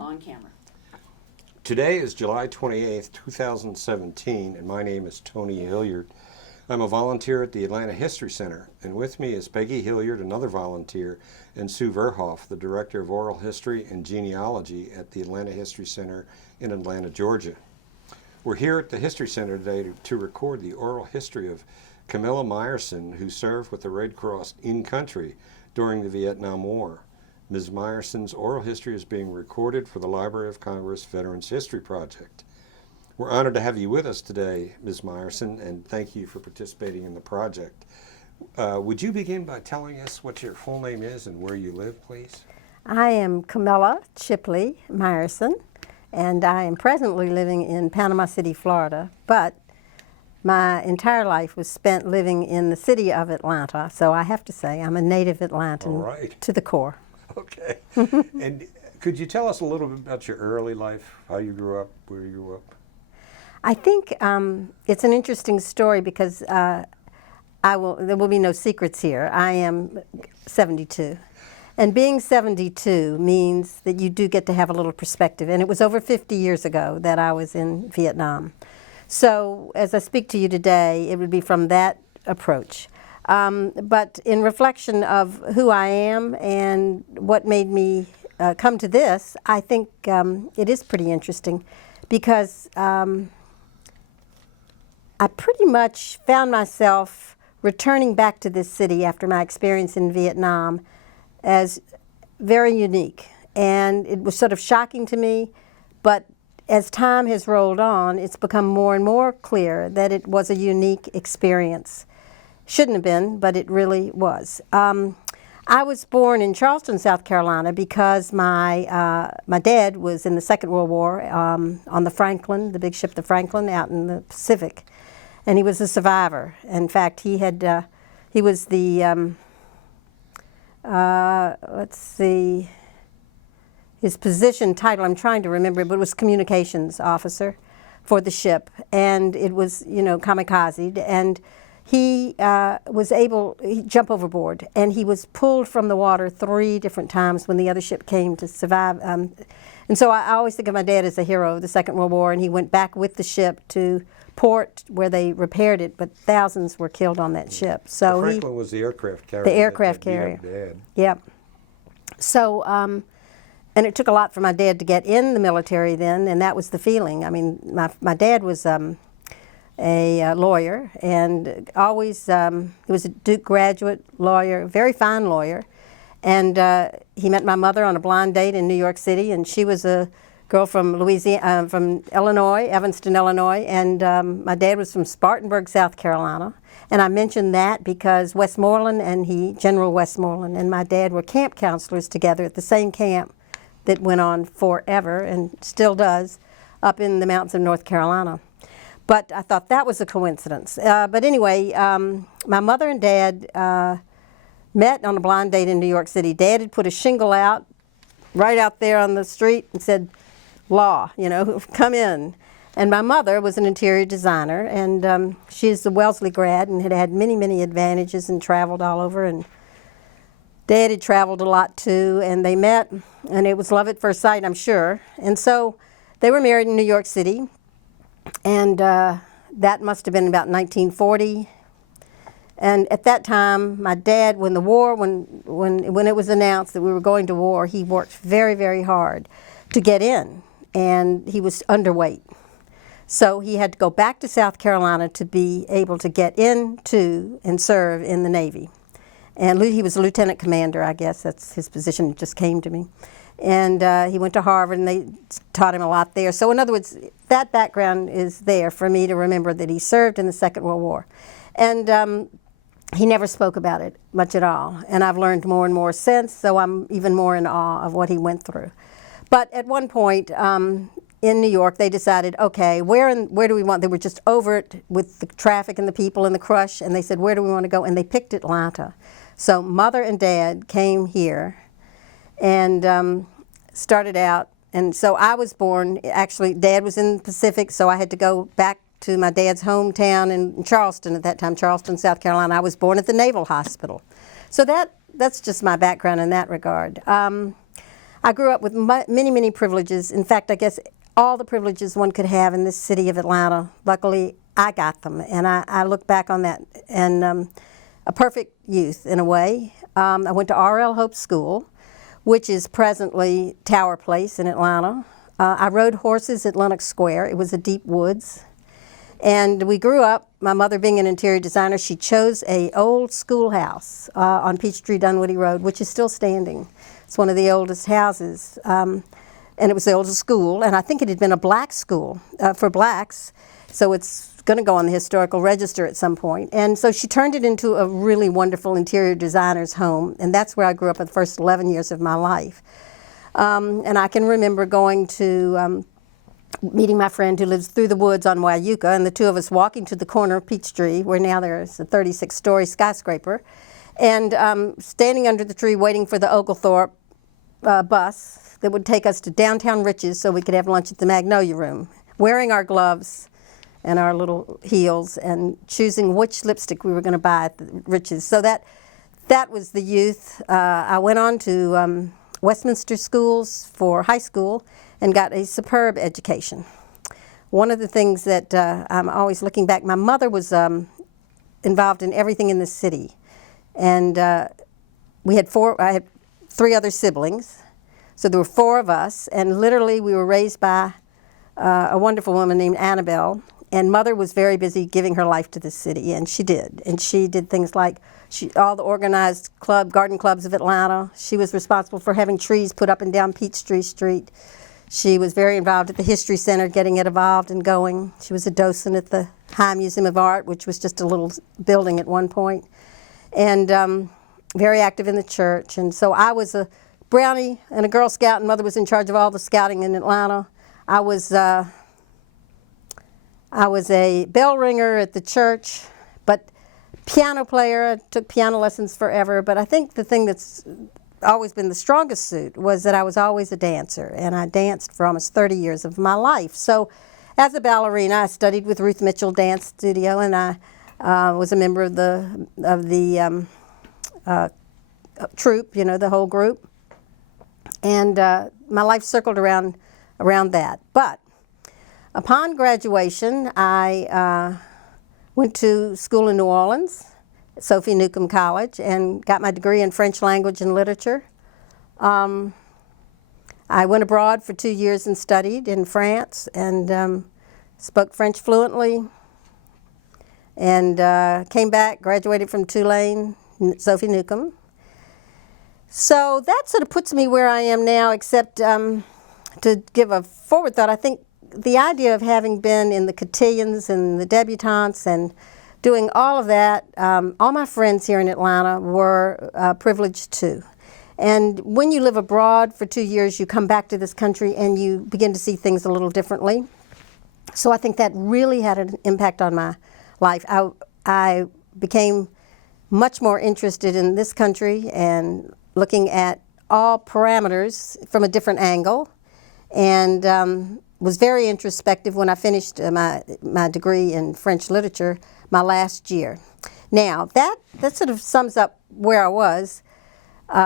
On camera. Today is July 28th, 2017, and my name is Tony Hilliard. I'm a volunteer at the Atlanta History Center, and with me is Peggy Hilliard, another volunteer, and Sue Verhoff, the Director of Oral History and Genealogy at the Atlanta History Center in Atlanta, Georgia. We're here at the History Center today to record the oral history of Camilla Meyerson, who served with the Red Cross in country during the Vietnam War. Ms. Meyerson's oral history is being recorded for the Library of Congress Veterans History Project. We're honored to have you with us today, Ms. Meyerson, and thank you for participating in the project. Would you begin by telling us what your full name is and where you live, please? I am Camilla Chipley Meyerson, and I am presently living in Panama City, Florida, but my entire life was spent living in the city of Atlanta, so I have to say I'm a native Atlantan to the core. Okay. And could you tell us a little bit about your early life, how you grew up, where you grew up? I think it's an interesting story because there will be no secrets here. I am 72. And being 72 means that you do get to have a little perspective. And it was over 50 years ago that I was in Vietnam. So as I speak to you today, it would be from that approach. But in reflection of who I am and what made me come to this, I think it is pretty interesting because I pretty much found myself returning back to this city after my experience in Vietnam as very unique. And it was sort of shocking to me, but as time has rolled on, it's become more and more clear that it was a unique experience. Shouldn't have been, but it really was. I was born in Charleston, South Carolina, because my dad was in the Second World War on the Franklin, the big ship, the Franklin, out in the Pacific, and he was a survivor. In fact, he was the let's see, his position title, I'm trying to remember it, but it was communications officer for the ship, and it was, kamikaze, and he was able, he jumped overboard, and he was pulled from the water 3 different times when the other ship came to survive. And so I always think of my dad as a hero of the Second World War, and he went back with the ship to port where they repaired it, but thousands were killed on that ship. So the Franklin was the aircraft carrier. The aircraft carrier. Yeah. So, and it took a lot for my dad to get in the military then, and that was the feeling. I mean, my dad was a lawyer, and always, he was a Duke graduate lawyer, very fine lawyer, and he met my mother on a blind date in New York City, and she was a girl from Louisiana, from Illinois, Evanston, Illinois, and my dad was from Spartanburg, South Carolina. And I mentioned that because Westmoreland and General Westmoreland and my dad were camp counselors together at the same camp that went on forever and still does up in the mountains of North Carolina. But I thought that was a coincidence. But anyway, my mother and dad met on a blind date in New York City. Dad had put a shingle out right out there on the street and said, "Law, come in." And my mother was an interior designer, and she's a Wellesley grad and had had many, many advantages and traveled all over. And Dad had traveled a lot too, and they met, and it was love at first sight, I'm sure. And so they were married in New York City. And that must have been about 1940. And at that time, my dad, when it was announced that we were going to war, he worked very, very hard to get in, and he was underweight. So he had to go back to South Carolina to be able to get into and serve in the Navy. And he was a lieutenant commander, I guess that's his position, it just came to me. And he went to Harvard, and they taught him a lot there. So in other words, that background is there for me to remember that he served in the Second World War. And he never spoke about it much at all. And I've learned more and more since, so I'm even more in awe of what he went through. But at one point in New York, they decided, okay, where do we want, they were just over it with the traffic and the people and the crush, and they said, where do we want to go? And they picked Atlanta. So Mother and Dad came here and started out. And so I was born, actually Dad was in the Pacific, so I had to go back to my dad's hometown in Charleston at that time, Charleston, South Carolina. I was born at the Naval Hospital. So that's just my background in that regard. I grew up with many, many privileges. In fact, I guess all the privileges one could have in this city of Atlanta. Luckily, I got them, and I look back on that and a perfect youth in a way. I went to R.L. Hope School, which is presently Tower Place in Atlanta. I rode horses at Lenox Square. It was a deep woods. And we grew up, my mother being an interior designer, she chose a old schoolhouse on Peachtree Dunwoody Road, which is still standing. It's one of the oldest houses. And it was the oldest school, and I think it had been a black school for blacks, so it's going to go on the historical register at some point. And so she turned it into a really wonderful interior designer's home, and that's where I grew up for the first 11 years of my life. And I can remember going to meeting my friend who lives through the woods on Wyuka, and the two of us walking to the corner of Peachtree, where now there's a 36-story skyscraper, and standing under the tree waiting for the Oglethorpe bus that would take us to downtown Riches so we could have lunch at the Magnolia Room, wearing our gloves and our little heels and choosing which lipstick we were going to buy at the Riches. So that was the youth. I went on to Westminster schools for high school and got a superb education. One of the things that I'm always looking back, my mother was involved in everything in the city. And I had 3 other siblings. So there were 4 of us, and literally we were raised by a wonderful woman named Annabelle. And Mother was very busy giving her life to the city, and she did. And she did things like all the organized garden clubs of Atlanta. She was responsible for having trees put up and down Peachtree Street. She was very involved at the History Center, getting it evolved and going. She was a docent at the High Museum of Art, which was just a little building at one point. And very active in the church. And so I was a Brownie and a Girl Scout, and Mother was in charge of all the scouting in Atlanta. I was a bell ringer at the church, but piano player. I took piano lessons forever. But I think the thing that's always been the strongest suit was that I was always a dancer, and I danced for almost 30 years of my life. So as a ballerina, I studied with Ruth Mitchell Dance Studio, and I was a member of the troupe, you know, the whole group. And my life circled around that. But upon graduation, I went to school in New Orleans, Sophie Newcomb College, and got my degree in French language and literature. I went abroad for 2 years and studied in France, and spoke French fluently, and came back, graduated from Tulane, Sophie Newcomb. So that sort of puts me where I am now, except to give a forward thought, I think the idea of having been in the cotillions and the debutantes and doing all of that, all my friends here in Atlanta were privileged too. And when you live abroad for 2 years, you come back to this country and you begin to see things a little differently. So I think that really had an impact on my life. I became much more interested in this country and looking at all parameters from a different angle, and was very introspective when I finished my degree in French literature my last year. Now, that sort of sums up where I was,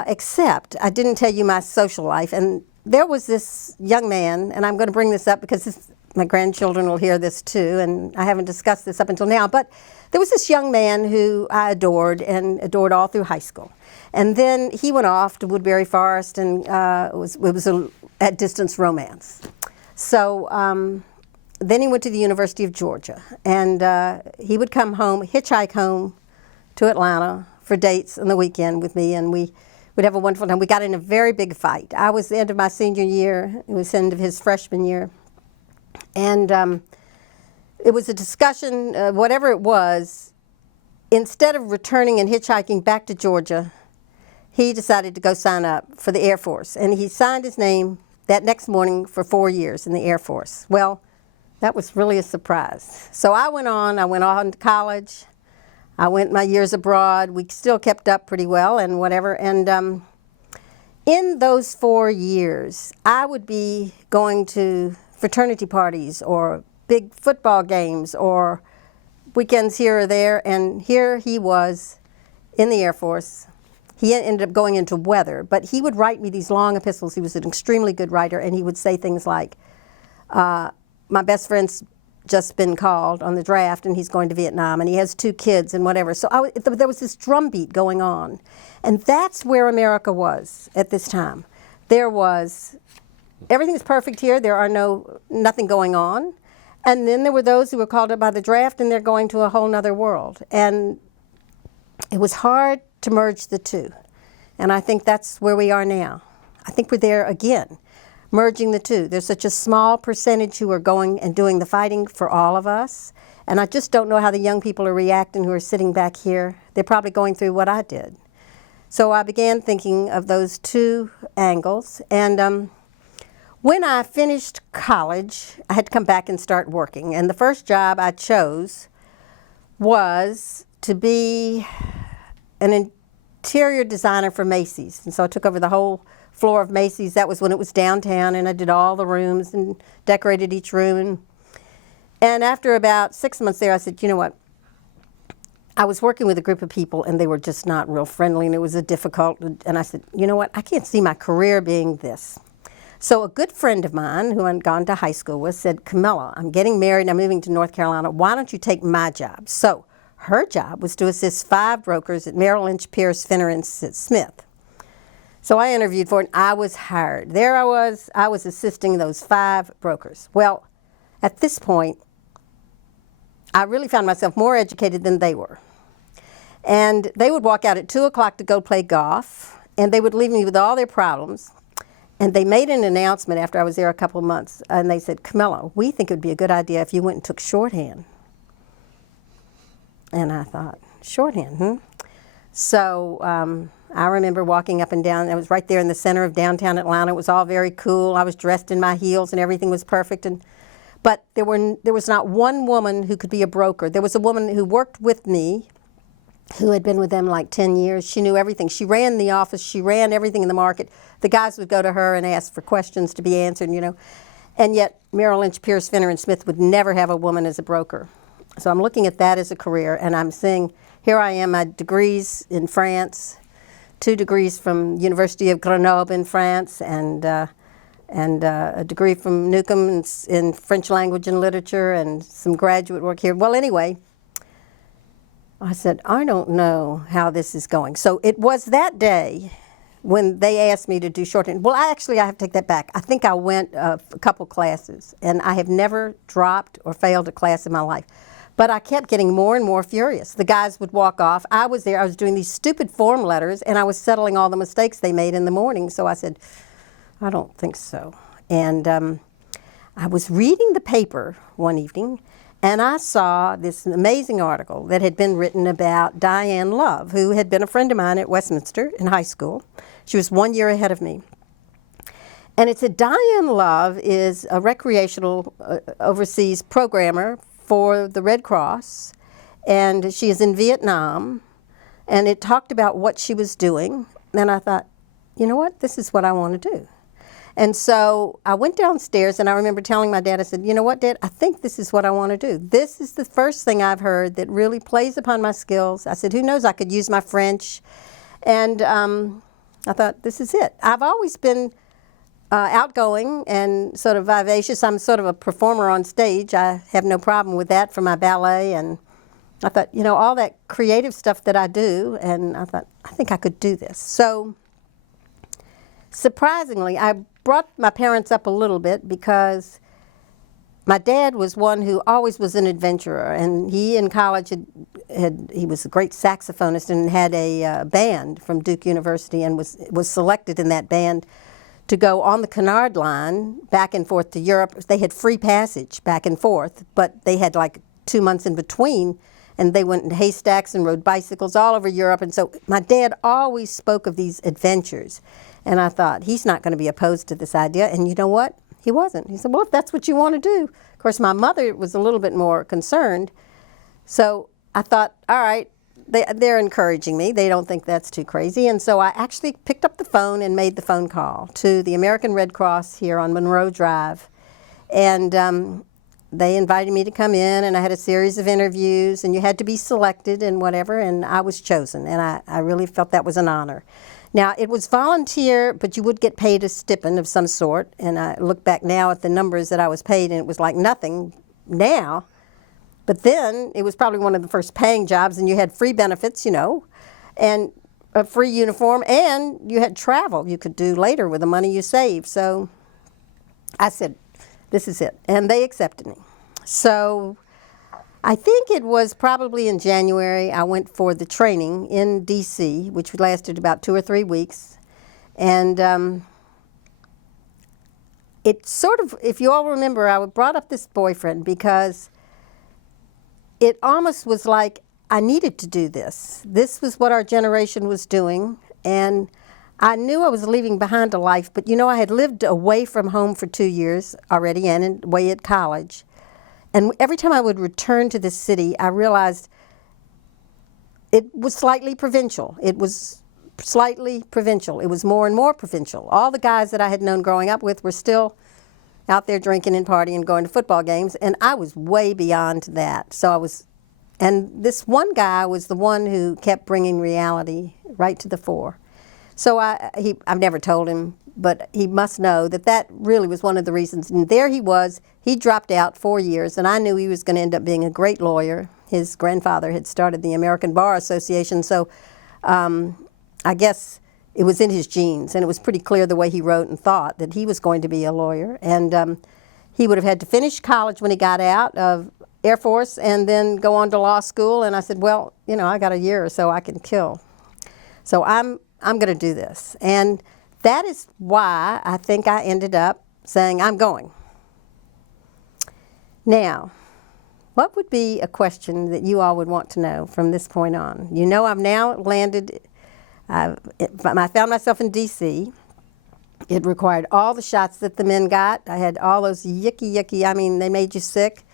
except I didn't tell you my social life. And there was this young man, and I'm going to bring this up because my grandchildren will hear this too, and I haven't discussed this up until now, but there was this young man who I adored and adored all through high school. And then he went off to Woodbury Forest, and it was a at-distance romance. So then he went to the University of Georgia, and he would come home, hitchhike home to Atlanta for dates on the weekend with me, and we would have a wonderful time. We got in a very big fight. I was the end of my senior year. It was the end of his freshman year. And it was a discussion, whatever it was, instead of returning and hitchhiking back to Georgia, he decided to go sign up for the Air Force. And he signed his name that next morning for 4 years in the Air Force. Well, that was really a surprise. So I went on to college. I went my years abroad. We still kept up pretty well and whatever. And in those 4 years, I would be going to fraternity parties or big football games or weekends here or there. And here he was in the Air Force he ended up going into weather, but he would write me these long epistles. He was an extremely good writer, and he would say things like, my best friend's just been called on the draft, and he's going to Vietnam, and he has 2 kids and whatever. So there was this drumbeat going on, and that's where America was at this time. There was, everything's perfect here. There are nothing going on. And then there were those who were called up by the draft, and they're going to a whole nother world. And it was hard to merge the two. And I think that's where we are now. I think we're there again, merging the two. There's such a small percentage who are going and doing the fighting for all of us. And I just don't know how the young people are reacting who are sitting back here. They're probably going through what I did. So I began thinking of those 2 angles. And when I finished college, I had to come back and start working. And the first job I chose was to be an interior designer for Macy's. And so I took over the whole floor of Macy's. That was when it was downtown, and I did all the rooms and decorated each room. And after about 6 months there, I said, you know what? I was working with a group of people, and they were just not real friendly, and it was a difficult, and I said, you know what? I can't see my career being this. So a good friend of mine who I'd gone to high school with said, Camilla, I'm getting married, I'm moving to North Carolina. Why don't you take my job? So her job was to assist 5 brokers at Merrill Lynch, Pierce, Finner, and Smith. So I interviewed for it, and I was hired. There I was assisting those 5 brokers. Well, at this point, I really found myself more educated than they were. And they would walk out at 2 o'clock to go play golf, and they would leave me with all their problems. And they made an announcement after I was there a couple of months, and they said, Camilla, we think it would be a good idea if you went and took shorthand. And I thought, shorthand, So I remember walking up and down. I was right there in the center of downtown Atlanta. It was all very cool. I was dressed in my heels, and everything was perfect. But there was not one woman who could be a broker. There was a woman who worked with me who had been with them like 10 years. She knew everything. She ran the office. She ran everything in the market. The guys would go to her and ask for questions to be answered, And yet Merrill Lynch, Pierce, Finner, and Smith would never have a woman as a broker. So I'm looking at that as a career, and I'm seeing, here I am, my degrees in France, 2 degrees from University of Grenoble in France, and a degree from Newcomb in French language and literature, and some graduate work here. Well, anyway, I said, I don't know how this is going. So it was that day when they asked me to do shorthand. Well, I have to take that back. I think I went a couple classes, and I have never dropped or failed a class in my life. But I kept getting more and more furious. The guys would walk off. I was there. I was doing these stupid form letters, and I was settling all the mistakes they made in the morning. So I said, I don't think so. And I was reading the paper one evening, and I saw this amazing article that had been written about Diane Love, who had been a friend of mine at Westminster in high school. She was 1 year ahead of me. And it said Diane Love is a recreational overseas programmer for the Red Cross, and she is in Vietnam. And it talked about what she was doing. And I thought, you know what? This is what I want to do. And so I went downstairs, and I remember telling my dad, I said, you know what, Dad, I think this is what I want to do. This is the first thing I've heard that really plays upon my skills. I said, who knows, I could use my French. And I thought, this is it. I've always been outgoing and sort of vivacious. I'm sort of a performer on stage. I have no problem with that for my ballet. And I thought, all that creative stuff that I do, and I thought, I think I could do this. So surprisingly, I brought my parents up a little bit because my dad was one who always was an adventurer, and he in college he was a great saxophonist and had a band from Duke University, and was selected in that band to go on the Canard line back and forth to Europe. They had free passage back and forth, but they had like 2 months in between, and they went in haystacks and rode bicycles all over Europe. And so my dad always spoke of these adventures. And I thought, he's not going to be opposed to this idea. And you know what? He wasn't. He said, well, if that's what you want to do. Of course, my mother was a little bit more concerned. So I thought, all right, they're encouraging me. They don't think that's too crazy. And so I actually picked up the phone and made the phone call to the American Red Cross here on Monroe Drive. And they invited me to come in, and I had a series of interviews, and you had to be selected and whatever, and I was chosen, and I really felt that was an honor. Now, it was volunteer, but you would get paid a stipend of some sort, and I look back now at the numbers that I was paid, and it was like nothing now. But then it was probably one of the first paying jobs, and you had free benefits, and a free uniform, and you had travel you could do later with the money you saved. So I said, this is it. And they accepted me. So I think it was probably in January I went for the training in D.C., which lasted about 2 or 3 weeks. And it sort of, if you all remember, I brought up this boyfriend because it almost was like I needed to do this. This was what our generation was doing, and I knew I was leaving behind a life, but I had lived away from home for 2 years already and away at college. And every time I would return to this city, I realized it was slightly provincial. It was slightly provincial. It was more and more provincial. All the guys that I had known growing up with were still out there drinking and partying, going to football games, and I was way beyond that. And this one guy was the one who kept bringing reality right to the fore. So I've never told him, but he must know that really was one of the reasons. And there he was. He dropped out 4 years, and I knew he was going to end up being a great lawyer. His grandfather had started the American Bar Association, so I guess it was in his genes, and it was pretty clear the way he wrote and thought that he was going to be a lawyer. And he would have had to finish college when he got out of Air Force and then go on to law school. And I said, well, I got a year or so I can kill. So I'm going to do this. And that is why I think I ended up saying, I'm going. Now, what would be a question that you all would want to know from this point on? I've now landed, I found myself in D.C. It required all the shots that the men got. I had all those yucky, they made you sick.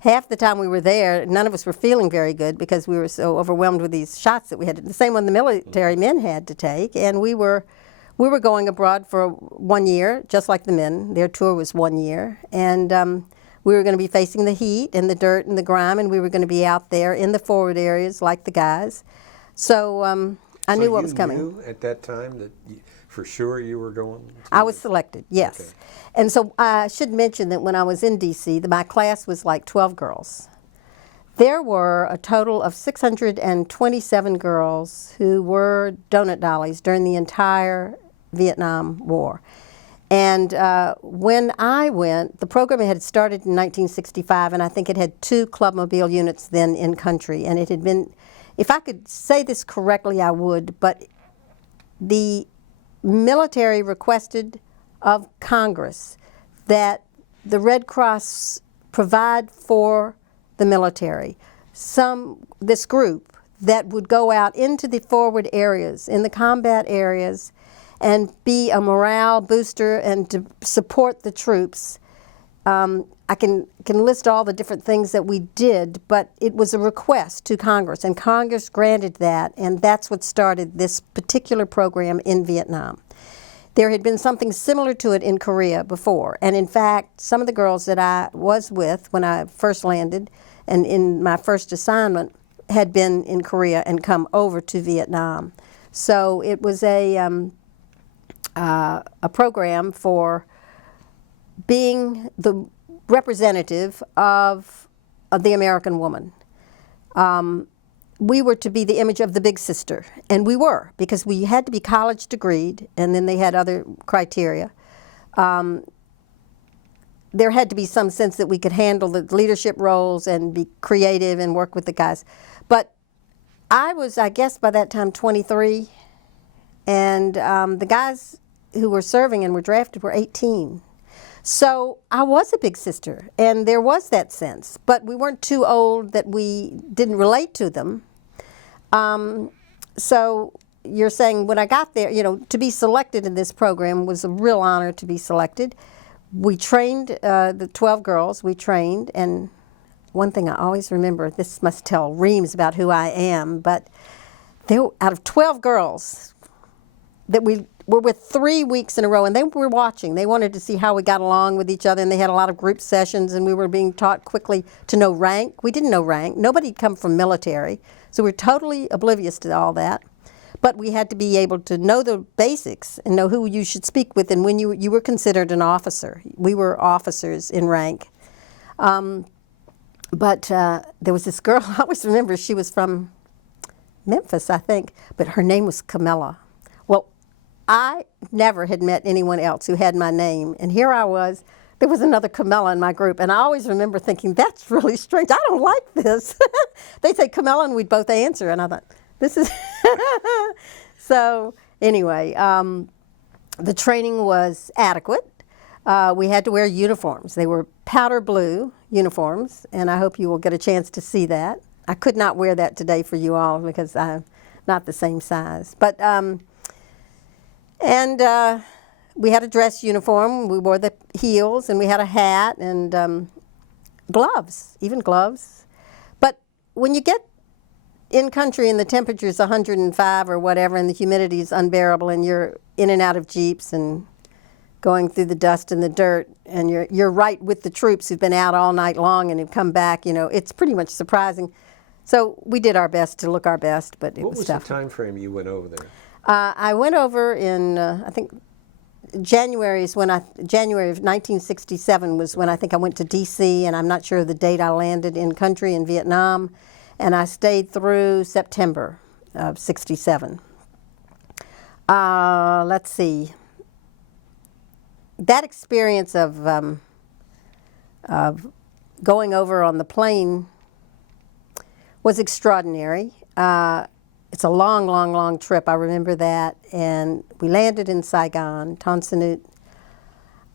Half the time we were there, none of us were feeling very good because we were so overwhelmed with these shots that we had. The same one the military men had to take. And we were going abroad for 1 year, just like the men. Their tour was 1 year. And we were going to be facing the heat and the dirt and the grime, and we were going to be out there in the forward areas like the guys. So I knew what was coming. So you knew at that time that for sure you were going? I was selected, yes. Okay. And so I should mention that when I was in D.C., my class was like 12 girls. There were a total of 627 girls who were donut dollies during the entire Vietnam War. And when I went, the program had started in 1965, and I think it had 2 clubmobile units then in country. And it had been, if I could say this correctly, I would, but the military requested of Congress that the Red Cross provide for the military this group that would go out into the forward areas, in the combat areas, and be a morale booster and to support the troops. I can list all the different things that we did, but it was a request to Congress, and Congress granted that, and that's what started this particular program in Vietnam. There had been something similar to it in Korea before, and in fact, some of the girls that I was with when I first landed and in my first assignment had been in Korea and come over to Vietnam. So it was a program for being the representative of the American woman. We were to be the image of the big sister, and we were, because we had to be college degreed, and then they had other criteria. There had to be some sense that we could handle the leadership roles and be creative and work with the guys. But I was, I guess, by that time 23, and the guys who were serving and were drafted were 18. So I was a big sister, and there was that sense, but we weren't too old that we didn't relate to them. So you're saying when I got there, to be selected in this program was a real honor to be selected. We trained the 12 girls, we trained, and one thing I always remember, this must tell reams about who I am, but out of 12 girls that we were with 3 weeks in a row, and they were watching. They wanted to see how we got along with each other, and they had a lot of group sessions, and we were being taught quickly to know rank. We didn't know rank. Nobody had come from military, so we were totally oblivious to all that. But we had to be able to know the basics and know who you should speak with, and when you were considered an officer. We were officers in rank. But there was this girl, I always remember, she was from Memphis, I think, but her name was Camilla. Well, I never had met anyone else who had my name, and here I was. There was another Camilla in my group, and I always remember thinking, that's really strange. I don't like this. They'd say Camilla, and we'd both answer, and I thought, this is... So anyway, the training was adequate. We had to wear uniforms. They were powder blue uniforms, and I hope you will get a chance to see that. I could not wear that today for you all because I'm not the same size. But we had a dress uniform. We wore the heels, and we had a hat and gloves, even gloves. But when you get in country and the temperature is 105 or whatever, and the humidity is unbearable, and you're in and out of jeeps and going through the dust and the dirt, and you're right with the troops who've been out all night long and have come back, you know, it's pretty much surprising. So we did our best to look our best, but it was tough. What was the time frame you went over there? I went over in, I think, January of 1967 was when I think I went to D.C., and I'm not sure the date I landed in country in Vietnam, and I stayed through September of 67. Let's see. That experience of going over on the plane was extraordinary. It's a long, long, long trip. I remember that. And we landed in Saigon, Ton Son.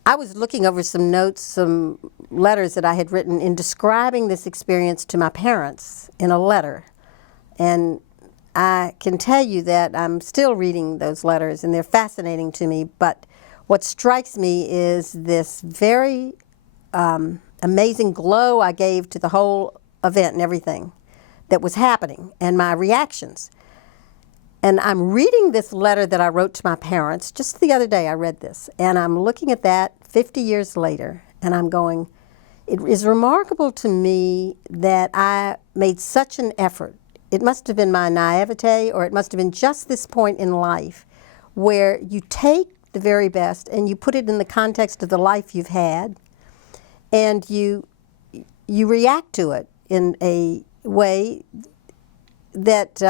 I was looking over some notes, some letters that I had written in describing this experience to my parents in a letter. And I can tell you that I'm still reading those letters, and they're fascinating to me. But what strikes me is this very amazing glow I gave to the whole event and everything that was happening, and my reactions. And I'm reading this letter that I wrote to my parents. Just the other day I read this, and I'm looking at that 50 years later, and I'm going, it is remarkable to me that I made such an effort. It must have been my naivete, or it must have been just this point in life where you take the very best and you put it in the context of the life you've had, and you react to it in a way that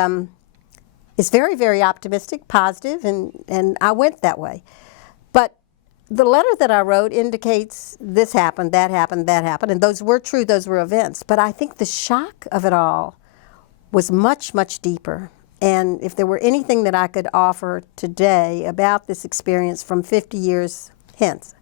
is very, very optimistic, positive, and I went that way. But the letter that I wrote indicates this happened, that happened, that happened, and those were true, those were events. But I think the shock of it all was much, much deeper. And if there were anything that I could offer today about this experience from 50 years hence,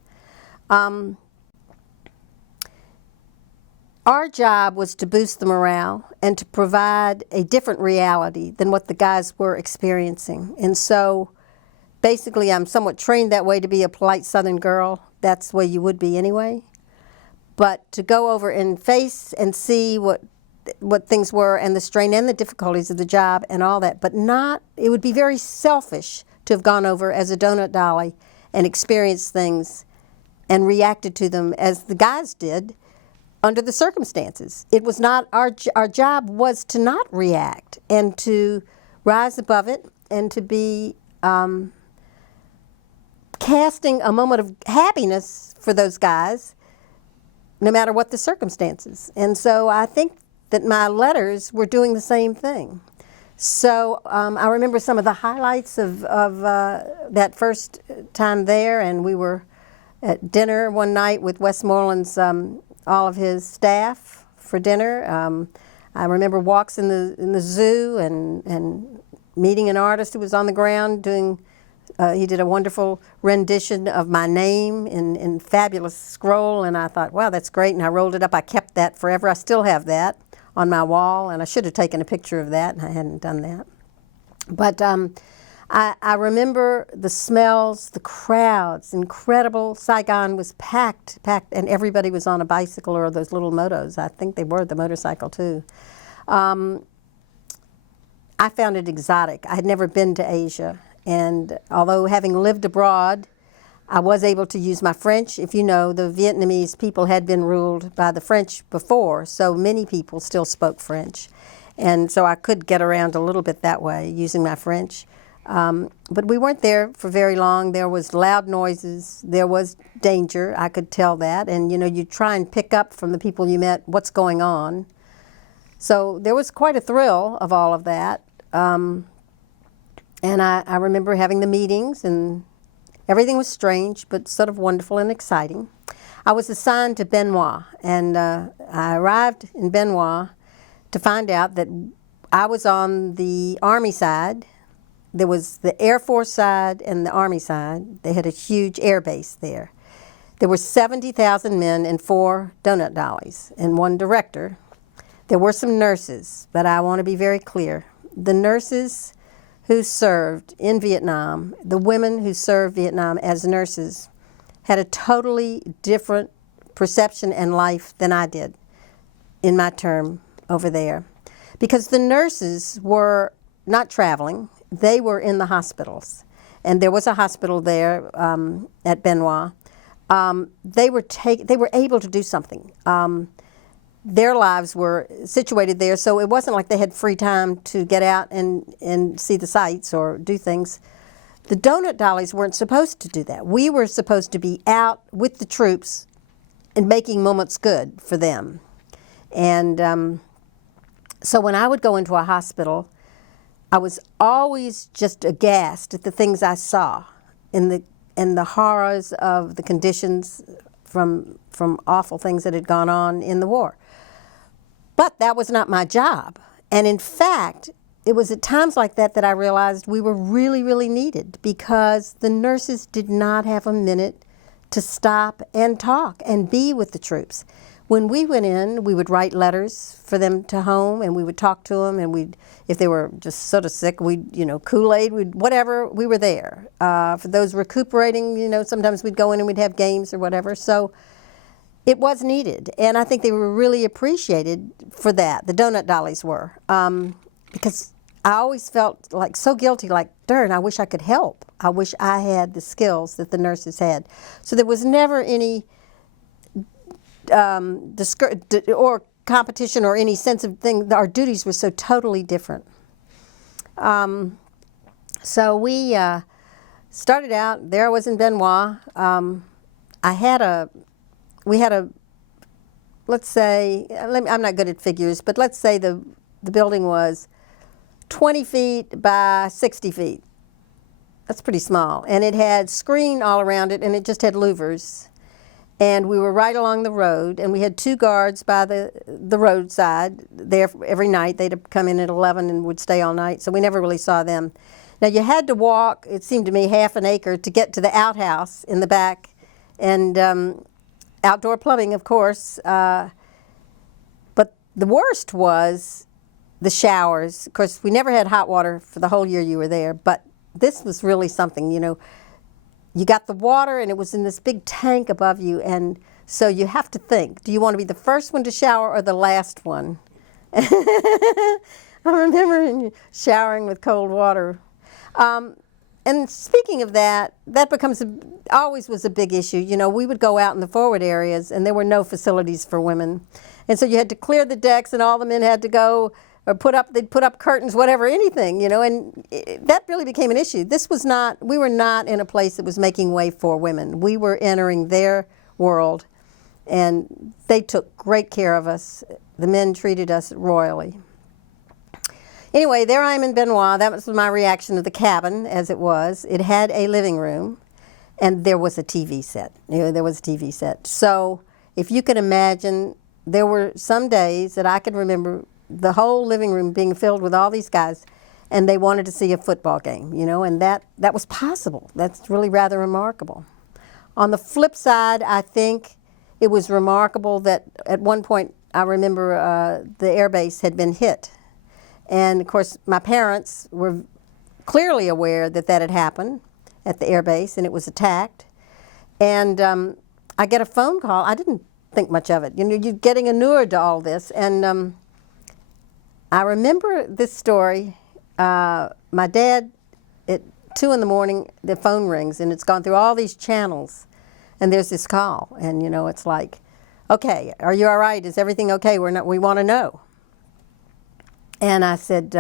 our job was to boost the morale and to provide a different reality than what the guys were experiencing. And so basically I'm somewhat trained that way to be a polite Southern girl. That's the way you would be anyway. But to go over and face and see what things were and the strain and the difficulties of the job and all that, but not, it would be very selfish to have gone over as a donut dolly and experienced things and reacted to them as the guys did under the circumstances. It was not, our job was to not react and to rise above it and to be casting a moment of happiness for those guys, no matter what the circumstances. And so I think that my letters were doing the same thing. So I remember some of the highlights of that first time there, and we were at dinner one night with Westmoreland's all of his staff for dinner. I remember walks in the zoo and meeting an artist who was on the ground doing. He did a wonderful rendition of my name in fabulous scroll, and I thought, wow, that's great. And I rolled it up. I kept that forever. I still have that on my wall, and I should have taken a picture of that, and I hadn't done that. But I remember the smells, the crowds, incredible. Saigon was packed, and everybody was on a bicycle or those little motos. I think they were the motorcycle too. I found it exotic. I had never been to Asia, And although having lived abroad, I was able to use my French. If you know, the Vietnamese people had been ruled by the French before, so many people still spoke French. And so I could get around a little bit that way using my French. But we weren't there for very long. There was loud noises. There was danger. I could tell that. And, you know, you try and pick up from the people you met what's going on. So there was quite a thrill of all of that. And I remember having the meetings, and everything was strange, but sort of wonderful and exciting. I was assigned to Benoit, and I arrived in Benoit to find out that I was on the Army side. There was the Air Force side and the Army side. They had a huge air base there. There were 70,000 men and 4 donut dollies and 1 director. There were some nurses, but I want to be very clear. The nurses who served in Vietnam, the women who served Vietnam as nurses, had a totally different perception and life than I did in my term over there. Because the nurses were not traveling, they were in the hospitals. And there was a hospital there at Benoit. They were able to do something. Their lives were situated there, so it wasn't like they had free time to get out and see the sights or do things. The donut dollies weren't supposed to do that. We were supposed to be out with the troops and making moments good for them. And so when I would go into a hospital, I was always just aghast at the things I saw and the horrors of the conditions from awful things that had gone on in the war. But that was not my job. And in fact, it was at times like that that I realized we were really, really needed, because the nurses did not have a minute to stop and talk and be with the troops. When we went in, we would write letters for them to home, and we would talk to them, and if they were just sort of sick, Kool-Aid, whatever, we were there. For those recuperating, sometimes we'd go in and we'd have games or whatever. So it was needed, and I think they were really appreciated for that. The donut dollies were, because I always felt like so guilty, like, darn, I wish I could help. I wish I had the skills that the nurses had. So there was never any or competition or any sense of thing. Our duties were so totally different. So we started out, there I was in Benoit. We had a, let's say, I'm not good at figures, but let's say the building was 20 feet by 60 feet. That's pretty small. And it had screen all around it, and it just had louvers. And we were right along the road, and we had 2 guards by the roadside there every night. They'd come in at 11 and would stay all night, so we never really saw them. Now, you had to walk, it seemed to me, half an acre to get to the outhouse in the back, and outdoor plumbing, of course. But the worst was the showers. Of course, we never had hot water for the whole year you were there, but this was really something, You got the water, and it was in this big tank above you, and so you have to think, do you want to be the first one to shower or the last one? I remember showering with cold water. And speaking of that always was a big issue. We would go out in the forward areas, and there were no facilities for women. And so you had to clear the decks, and all the men had to go, or they'd put up curtains, whatever, anything, and that really became an issue. We were not in a place that was making way for women. We were entering their world, and they took great care of us. The men treated us royally. Anyway, there I am in Benoit. That was my reaction to the cabin, as it was. It had a living room, and there was a TV set. There was a TV set. So if you can imagine, there were some days that I can remember the whole living room being filled with all these guys, and they wanted to see a football game, and that was possible. That's really rather remarkable. On the flip side, I think it was remarkable that at one point, I remember the air base had been hit. And of course, my parents were clearly aware that had happened at the air base, and it was attacked. And I get a phone call. I didn't think much of it. You're getting inured to all this. And I remember this story. My dad, 2 in the morning, the phone rings, and it's gone through all these channels, and there's this call, and you know, it's like, okay, are you all right? Is everything okay? We want to know. And I said,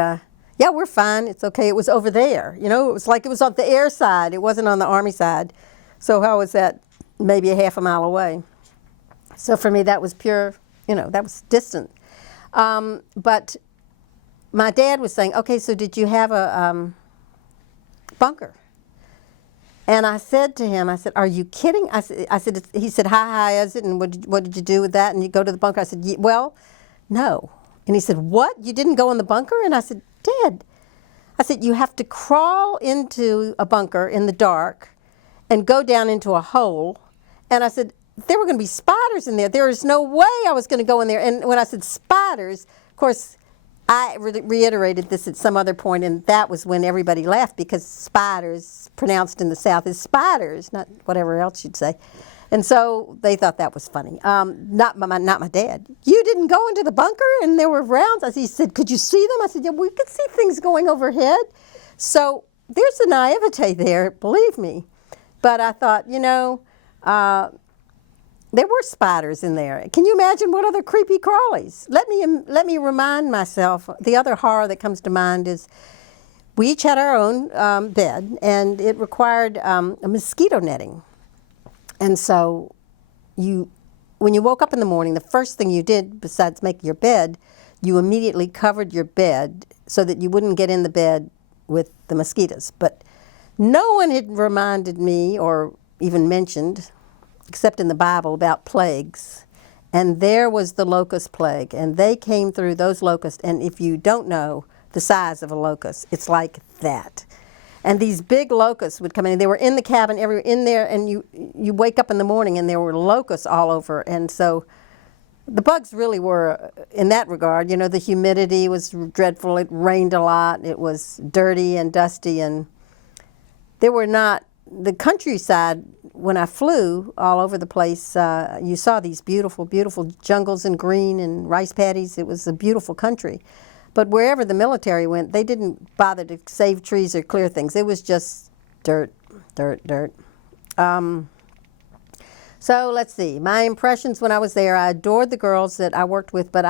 yeah, we're fine. It's okay. It was over there. You know, it was like it was on the air side. It wasn't on the Army side. So how was that? Maybe a half a mile away. So for me, that was pure, you know, that was distant. But my dad was saying, okay, so did you have a bunker? And I said to him, I said, are you kidding? I said, he said, how high is it? And what did you do with that? And you go to the bunker? I said, well, no. And he said, what? You didn't go in the bunker? And I said, Dad, I said, you have to crawl into a bunker in the dark and go down into a hole. And I said, there were going to be spiders in there. There is no way I was going to go in there. And when I said spiders, of course, I reiterated this at some other point, and that was when everybody laughed, because spiders, pronounced in the South, is spiders, not whatever else you'd say. And so they thought that was funny. Not my dad. You didn't go into the bunker and there were rounds? He said, could you see them? I said, yeah, we could see things going overhead. So there's a naivete there, believe me. But I thought, you know, there were spiders in there. Can you imagine what other creepy crawlies? Let me remind myself, the other horror that comes to mind is we each had our own bed, and it required a mosquito netting. And so when you woke up in the morning, the first thing you did, besides make your bed, you immediately covered your bed so that you wouldn't get in the bed with the mosquitoes. But no one had reminded me or even mentioned, except in the Bible, about plagues. And there was the Locus Plague, and they came through those locusts. And if you don't know the size of a locust, it's like that. And these big locusts would come in. They were in the cabin, everywhere in there, and you wake up in the morning and there were locusts all over. And so the bugs really were, in that regard, you know, the humidity was dreadful. It rained a lot. It was dirty and dusty, and there were not, the countryside, when I flew all over the place, you saw these beautiful, beautiful jungles and green and rice paddies. It was a beautiful country. But wherever the military went, they didn't bother to save trees or clear things. It was just dirt, dirt, dirt. So let's see. My impressions when I was there, I adored the girls that I worked with, but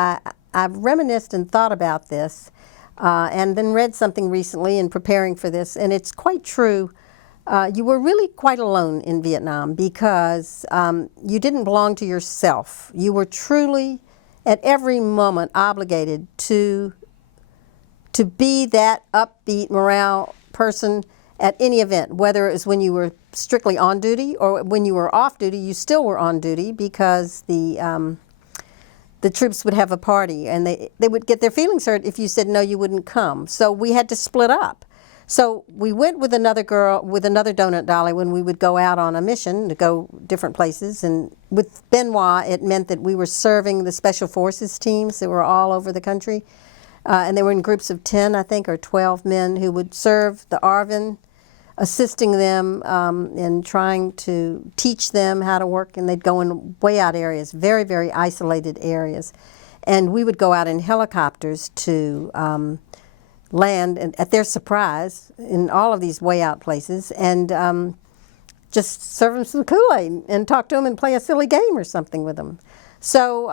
I've reminisced and thought about this and then read something recently in preparing for this, and it's quite true. You were really quite alone in Vietnam because you didn't belong to yourself. You were truly, at every moment, obligated to be that upbeat morale person at any event, whether it was when you were strictly on duty or when you were off duty. You still were on duty because the troops would have a party, and they would get their feelings hurt if you said no, you wouldn't come. So we had to split up. So we went with another girl, with another donut dolly, when we would go out on a mission to go different places. And with Benoit, it meant that we were serving the Special Forces teams that were all over the country. And they were in groups of 10, I think, or 12 men who would serve the ARVN, assisting them in trying to teach them how to work. And they'd go in way out areas, very, very isolated areas. And we would go out in helicopters to land, and at their surprise, in all of these way out places, and just serve them some Kool-Aid and talk to them and play a silly game or something with them. So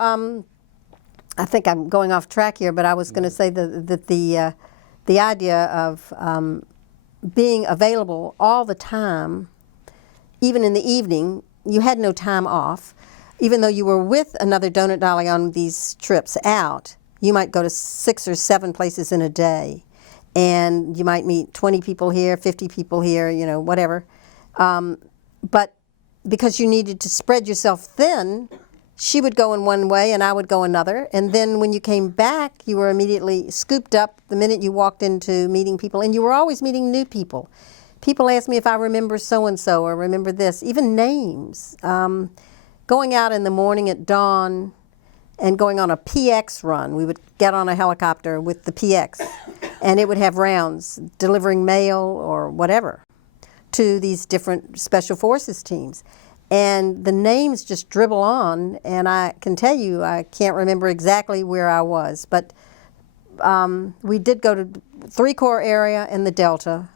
I think I'm going off track here, but I was going to say that the idea of being available all the time, even in the evening, you had no time off. Even though you were with another donut dolly on these trips out, you might go to 6 or 7 places in a day, and you might meet 20 people here, 50 people here, you know, whatever. But because you needed to spread yourself thin, she would go in one way and I would go another. And then when you came back, you were immediately scooped up the minute you walked into meeting people. And you were always meeting new people. People ask me if I remember so-and-so or remember this, even names. Going out in the morning at dawn and going on a PX run. We would get on a helicopter with the PX, and it would have rounds delivering mail or whatever to these different Special Forces teams. And the names just dribble on, and I can tell you I can't remember exactly where I was, but we did go to 3 Corps area in the Delta,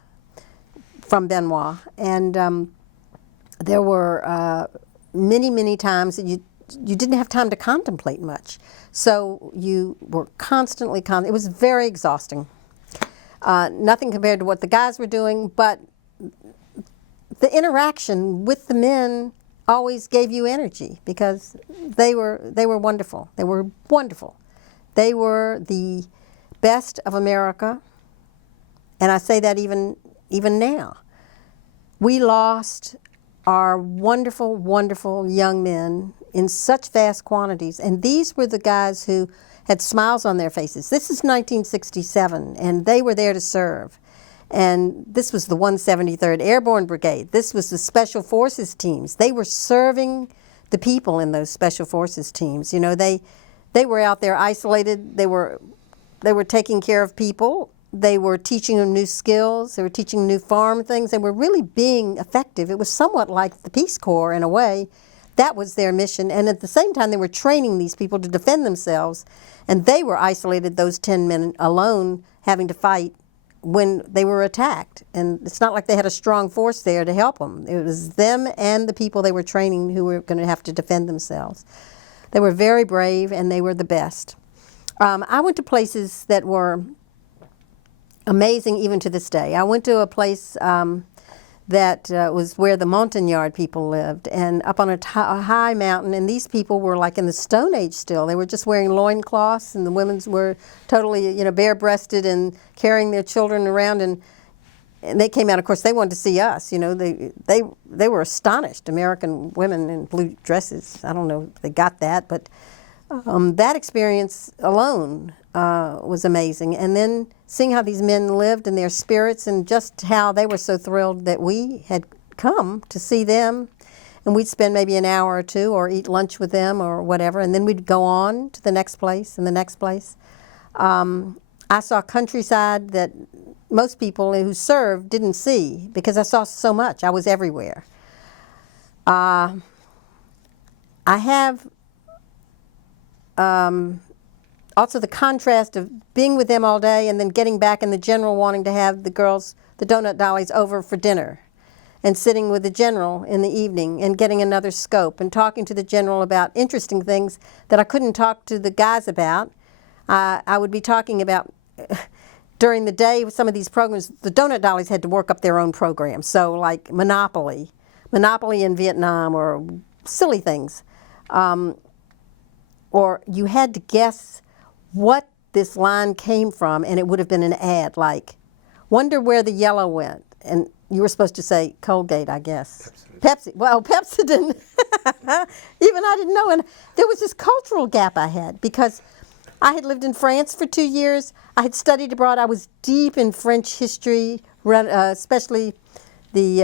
from Benoit, and there were many times that you didn't have time to contemplate much, so you were constantly it was very exhausting. Nothing compared to what the guys were doing, but the interaction with the men always gave you energy because they were wonderful. They were wonderful. They were the best of America, and I say that even now. We lost our wonderful, wonderful young men in such vast quantities, and these were the guys who had smiles on their faces. This is 1967, and they were there to serve. And this was the 173rd Airborne Brigade. This was the Special Forces teams. They were serving the people in those Special Forces teams. You know, they were out there isolated. They were taking care of people. They were teaching them new skills. They were teaching new farm things. They were really being effective. It was somewhat like the Peace Corps in a way. That was their mission. And at the same time, they were training these people to defend themselves. And they were isolated, those 10 men alone, having to fight when they were attacked. And it's not like they had a strong force there to help them. It was them and the people they were training who were going to have to defend themselves. They were very brave, and they were the best. I went to places that were amazing even to this day. I went to a place that was where the Montagnard people lived, and up on a high mountain, and these people were like in the Stone Age still. They were just wearing loincloths, and the women were totally, you know, bare-breasted and carrying their children around, and they came out. Of course, they wanted to see us. You know, they were astonished. American women in blue dresses. I don't know if they got that, but that experience alone was amazing. And then seeing how these men lived and their spirits, and just how they were so thrilled that we had come to see them. And we'd spend maybe an hour or two or eat lunch with them or whatever, and then we'd go on to the next place and the next place. I saw countryside that most people who served didn't see because I saw so much. I was everywhere. I have also the contrast of being with them all day and then getting back, and the general wanting to have the girls, the donut dollies, over for dinner, and sitting with the general in the evening and getting another scope and talking to the general about interesting things that I couldn't talk to the guys about. I would be talking about during the day with some of these programs. The donut dollies had to work up their own programs, so like Monopoly in Vietnam, or silly things. Or you had to guess what this line came from, and it would have been an ad like, "Wonder where the yellow went." And you were supposed to say Colgate, I guess. Pepsi. Well, Pepsodent. Even I didn't know. And there was this cultural gap I had because I had lived in France for 2 years. I had studied abroad. I was deep in French history, especially the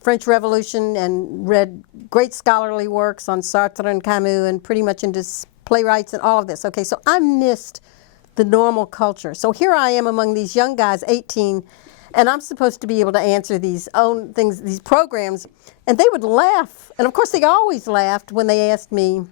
French Revolution, and read great scholarly works on Sartre and Camus, and pretty much into playwrights and all of this. Okay, so I missed the normal culture. So here I am among these young guys, 18, and I'm supposed to be able to answer these own things, these programs, and they would laugh. And of course, they always laughed when they asked me,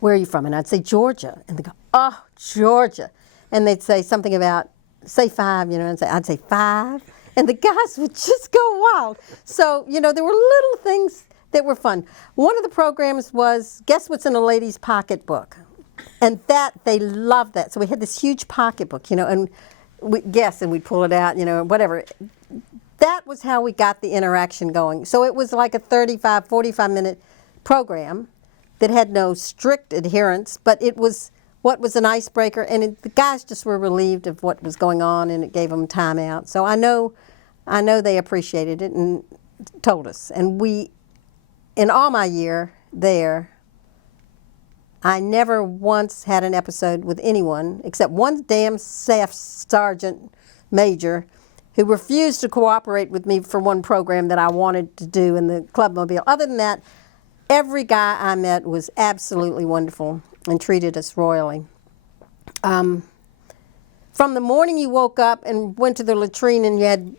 "Where are you from?" And I'd say, "Georgia." And they'd go, "Oh, Georgia." And they'd say something about, "Say 5, you know," and I'd say 5. And the guys would just go wild. So, you know, there were little things that were fun. One of the programs was, guess what's in a lady's pocketbook? And they loved that. So we had this huge pocketbook, you know, and we'd guess, and we'd pull it out, you know, whatever. That was how we got the interaction going. So it was like a 35, 45-minute program that had no strict adherence, but it was what was an icebreaker, and the guys just were relieved of what was going on, and it gave them time out. So I know they appreciated it and told us. And in all my year there, I never once had an episode with anyone except one damn staff sergeant major who refused to cooperate with me for one program that I wanted to do in the Clubmobile. Other than that, every guy I met was absolutely wonderful and treated us royally. From the morning you woke up and went to the latrine, and you had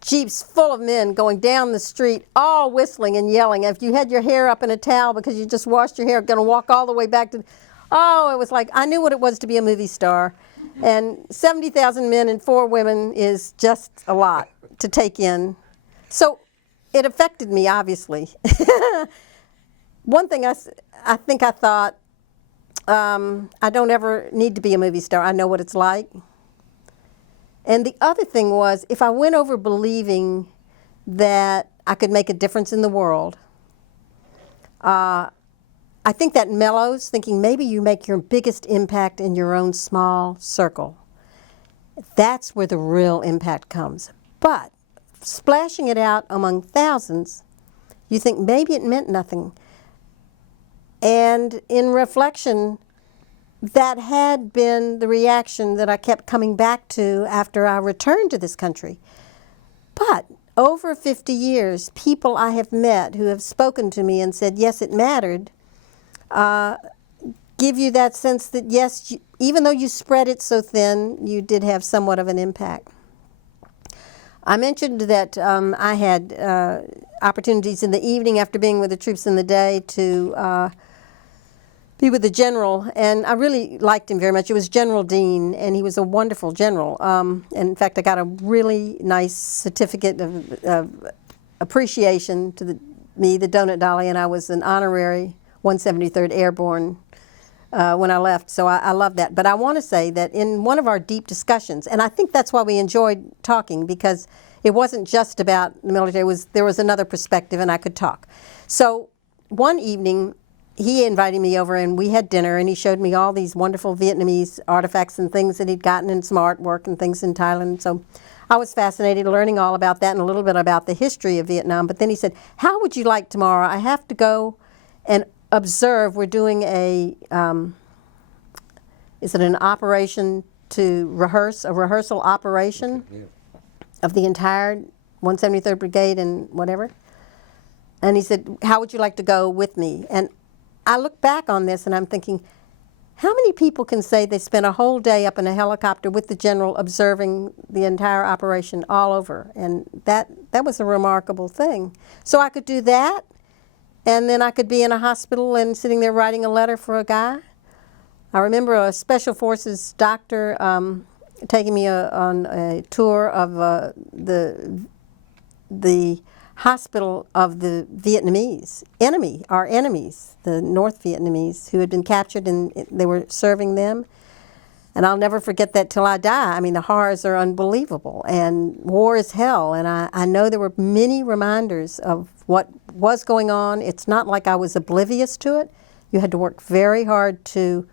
jeeps full of men going down the street, all whistling and yelling. If you had your hair up in a towel because you just washed your hair, going to walk all the way back to, it was like, I knew what it was to be a movie star. And 70,000 men and 4 women is just a lot to take in. So it affected me, obviously. One thing I think I thought, I don't ever need to be a movie star. I know what it's like. And the other thing was, if I went over believing that I could make a difference in the world, I think that mellows, thinking maybe you make your biggest impact in your own small circle. That's where the real impact comes. But splashing it out among thousands, you think maybe it meant nothing. And in reflection, that had been the reaction that I kept coming back to after I returned to this country. But over 50 years, people I have met who have spoken to me and said, yes, it mattered, give you that sense that, yes, even though you spread it so thin, you did have somewhat of an impact. I mentioned that I had opportunities in the evening after being with the troops in the day to be with the general, and I really liked him very much. It was General Dean, and he was a wonderful general. And in fact, I got a really nice certificate of appreciation to the Donut Dolly, and I was an honorary 173rd Airborne when I left, so I love that. But I want to say that in one of our deep discussions, and I think that's why we enjoyed talking, because it wasn't just about the military, there was another perspective, and I could talk. So one evening, he invited me over and we had dinner, and he showed me all these wonderful Vietnamese artifacts and things that he'd gotten and some artwork and things in Thailand. So I was fascinated learning all about that and a little bit about the history of Vietnam. But then he said, how would you like tomorrow? I have to go and observe. We're doing a operation to rehearse, a rehearsal operation of the entire 173rd Brigade and whatever. And he said, how would you like to go with me? And I look back on this and I'm thinking, how many people can say they spent a whole day up in a helicopter with the general observing the entire operation all over? And that was a remarkable thing. So I could do that, and then I could be in a hospital and sitting there writing a letter for a guy. I remember a Special Forces doctor taking me on a tour of the hospital of the Vietnamese our enemies, the North Vietnamese, who had been captured and they were serving them. And I'll never forget that till I die. I mean, the horrors are unbelievable, and war is hell. And I know there were many reminders of what was going on. It's not like I was oblivious to it. You had to work very hard to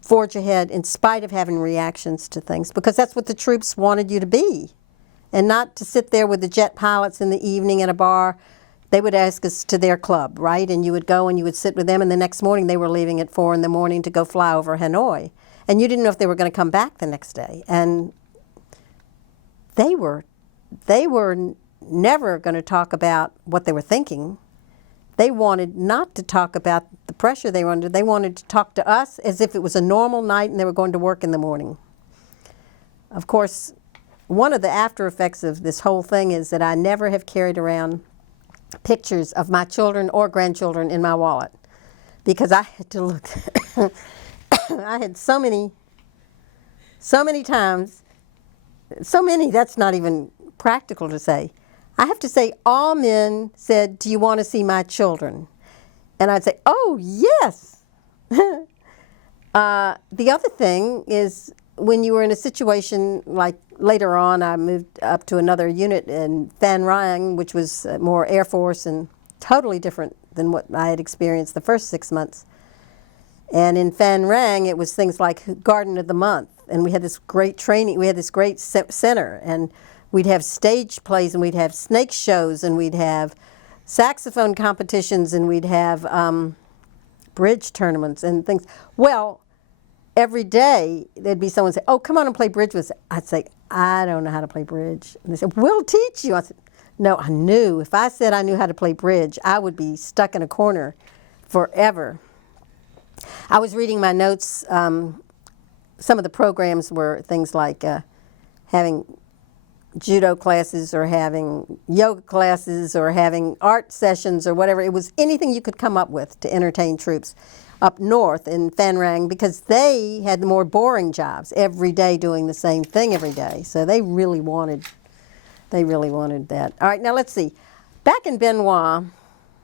forge ahead in spite of having reactions to things, because that's what the troops wanted you to be. And not to sit there with the jet pilots in the evening in a bar. They would ask us to their club, right? And you would go and you would sit with them, and the next morning they were leaving at 4 in the morning to go fly over Hanoi. And you didn't know if they were going to come back the next day. And they were never going to talk about what they were thinking. They wanted not to talk about the pressure they were under. They wanted to talk to us as if it was a normal night and they were going to work in the morning. Of course, one of the after effects of this whole thing is that I never have carried around pictures of my children or grandchildren in my wallet, because I had to look. I had so many times, so many, that's not even practical to say. I have to say, all men said, do you want to see my children? And I'd say, oh, yes. The other thing is, when you were in a situation like later on, I moved up to another unit in Phan Rang, which was more Air Force and totally different than what I had experienced the first 6 months. And in Phan Rang, it was things like Garden of the Month, and we had this great training. We had this great center, and we'd have stage plays, and we'd have snake shows, and we'd have saxophone competitions, and we'd have bridge tournaments and things. Well, every day there'd be someone say, oh, come on and play bridge with us. I'd say, I don't know how to play bridge. And they said, we'll teach you. I said, no, I knew. If I said I knew how to play bridge, I would be stuck in a corner forever. I was reading my notes. Some of the programs were things like having judo classes or having yoga classes or having art sessions or whatever. It was anything you could come up with to entertain troops up north in Phan Rang, because they had the more boring jobs every day doing the same thing every day. So they really wanted that. All right, now let's see. Back in Benoit,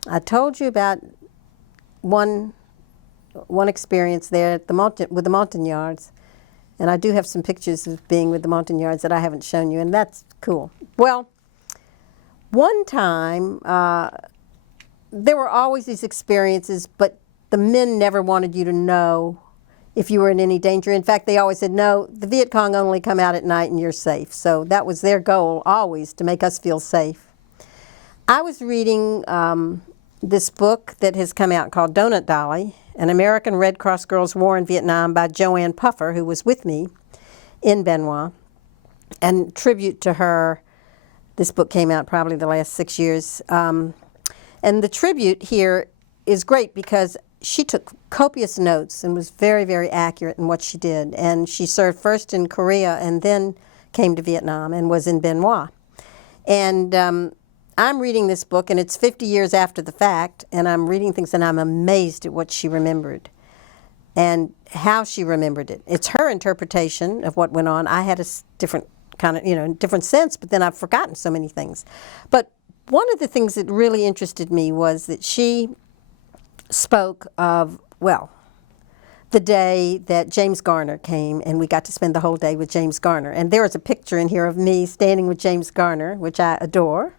I told you about one experience there at with the Montagnards. And I do have some pictures of being with the Montagnards that I haven't shown you, and that's cool. Well, one time, there were always these experiences, but the men never wanted you to know if you were in any danger. In fact, they always said, no, the Viet Cong only come out at night and you're safe. So that was their goal always, to make us feel safe. I was reading this book that has come out called Donut Dolly, An American Red Cross Girls' War in Vietnam by Joanne Puffer, who was with me in Benoit. And tribute to her, this book came out probably the last 6 years. And the tribute here is great because she took copious notes and was very, very accurate in what she did. And she served first in Korea and then came to Vietnam and was in Benoit. And I'm reading this book, and it's 50 years after the fact, and I'm reading things, and I'm amazed at what she remembered and how she remembered it. It's her interpretation of what went on. I had a different kind of, different sense, but then I've forgotten so many things. But one of the things that really interested me was that she spoke of, well, the day that James Garner came, and we got to spend the whole day with James Garner. And there is a picture in here of me standing with James Garner, which I adore.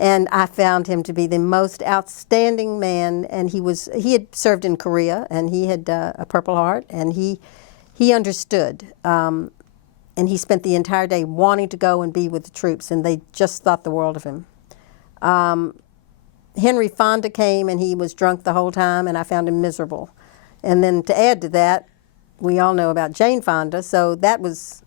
And I found him to be the most outstanding man. And he had served in Korea, and he had a Purple Heart, and he understood. And he spent the entire day wanting to go and be with the troops, and they just thought the world of him. Henry Fonda came, and he was drunk the whole time, and I found him miserable. And then to add to that, we all know about Jane Fonda, so that was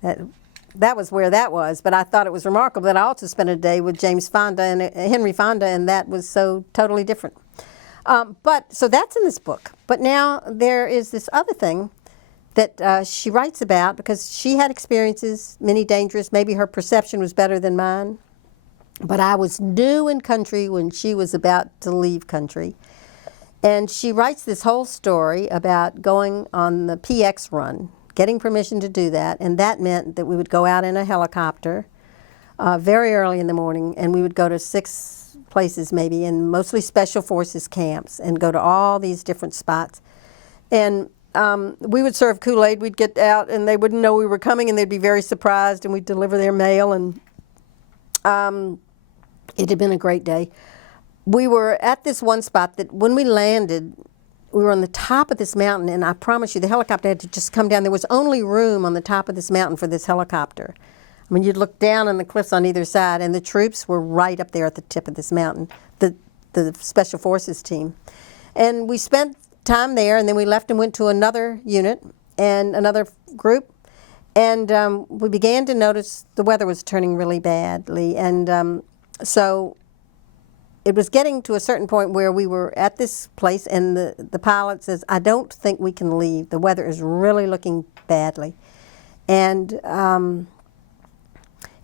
where that was. But I thought it was remarkable that I also spent a day with James Fonda and Henry Fonda, and that was so totally different. So that's in this book. But now there is this other thing that she writes about, because she had experiences, many dangerous. Maybe her perception was better than mine. But I was new in country when she was about to leave country. And she writes this whole story about going on the PX run, getting permission to do that. And that meant that we would go out in a helicopter very early in the morning, and we would go to 6 places maybe, and mostly Special Forces camps, and go to all these different spots. And we would serve Kool-Aid. We'd get out, and they wouldn't know we were coming, and they'd be very surprised, and we'd deliver their mail. And it had been a great day. We were at this one spot that when we landed, we were on the top of this mountain, and I promise you, the helicopter had to just come down. There was only room on the top of this mountain for this helicopter. I mean, you'd look down on the cliffs on either side, and the troops were right up there at the tip of this mountain, the Special Forces team. And we spent time there, and then we left and went to another unit and another group. And we began to notice the weather was turning really badly. And so it was getting to a certain point where we were at this place, and the pilot says, I don't think we can leave. The weather is really looking badly. And